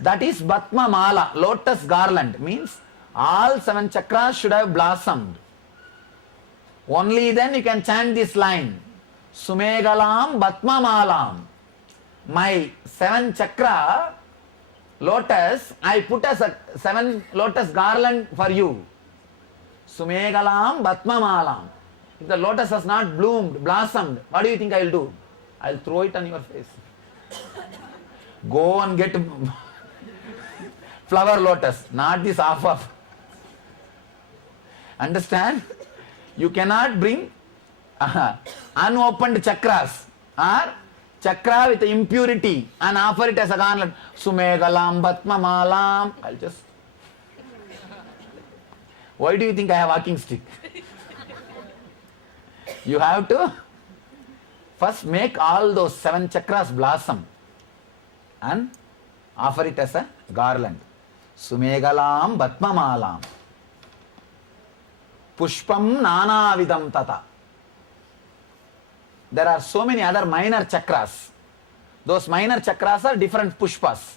That is Batmamala, lotus garland, means all 7 chakras should have blossomed. Only then you can chant this line, Sumegalam Batmamalam. My 7 chakra lotus, I put as a 7 lotus garland for you. Sumegalam Batmamalam. If the lotus has not bloomed, blossomed, what do you think I will do? I will throw it on your face. Go and get flower lotus, not this half of. Understand? You cannot bring unopened chakras or chakra with impurity and offer it as a garland. Sumegalam Batmamalam. I'll just. Why do you think I have a walking stick? You have to first make all those 7 chakras blossom and offer it as a garland. Sumegalam Batmamalam. Pushpam Nanavidam Tata. There are so many other minor chakras. Those minor chakras are different pushpas.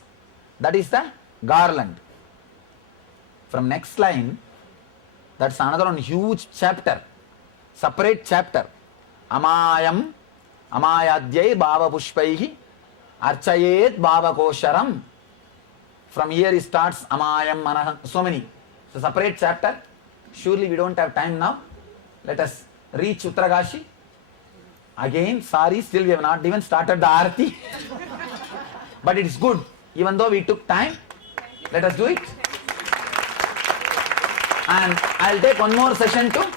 That is the garland. From next line, that's another one huge chapter, separate chapter. Amayam, Amayadhyai Bhava Pushpaihi, Archayet Bhava Kosharam. From here it starts Amayam, Manaham, so many. So separate chapter. Surely we don't have time now. Let us reach Uttaragashi Again, sorry, still we have not even started the Arathi. But it is good. Even though we took time, let us do it. And I'll take one more session to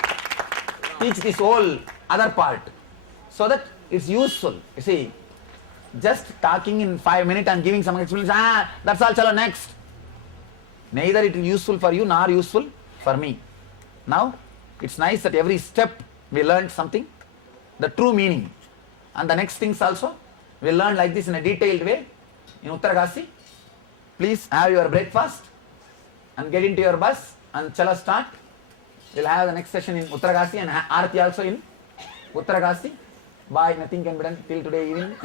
teach this whole other part, so that it's useful. You see, just talking in 5 minutes and giving some explanation, that's all, chalo, next. Neither it is useful for you nor useful for me. Now, it's nice that every step we learned something, the true meaning. And the next things also, we learn like this in a detailed way in Uttaragasi. Please have your breakfast and get into your bus and chalo start. We'll have the next session in Uttaragasi and Arathi also in Uttaragasi. Bye, nothing can be done till today evening.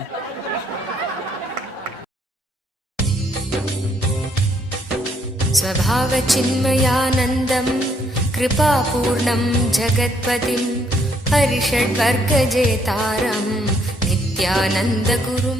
स्वभावचिन्मयानन्दं कृपापूर्णं जगत्पतिं हरिषड्वर्गजेतारं नित्यानन्दगुरुं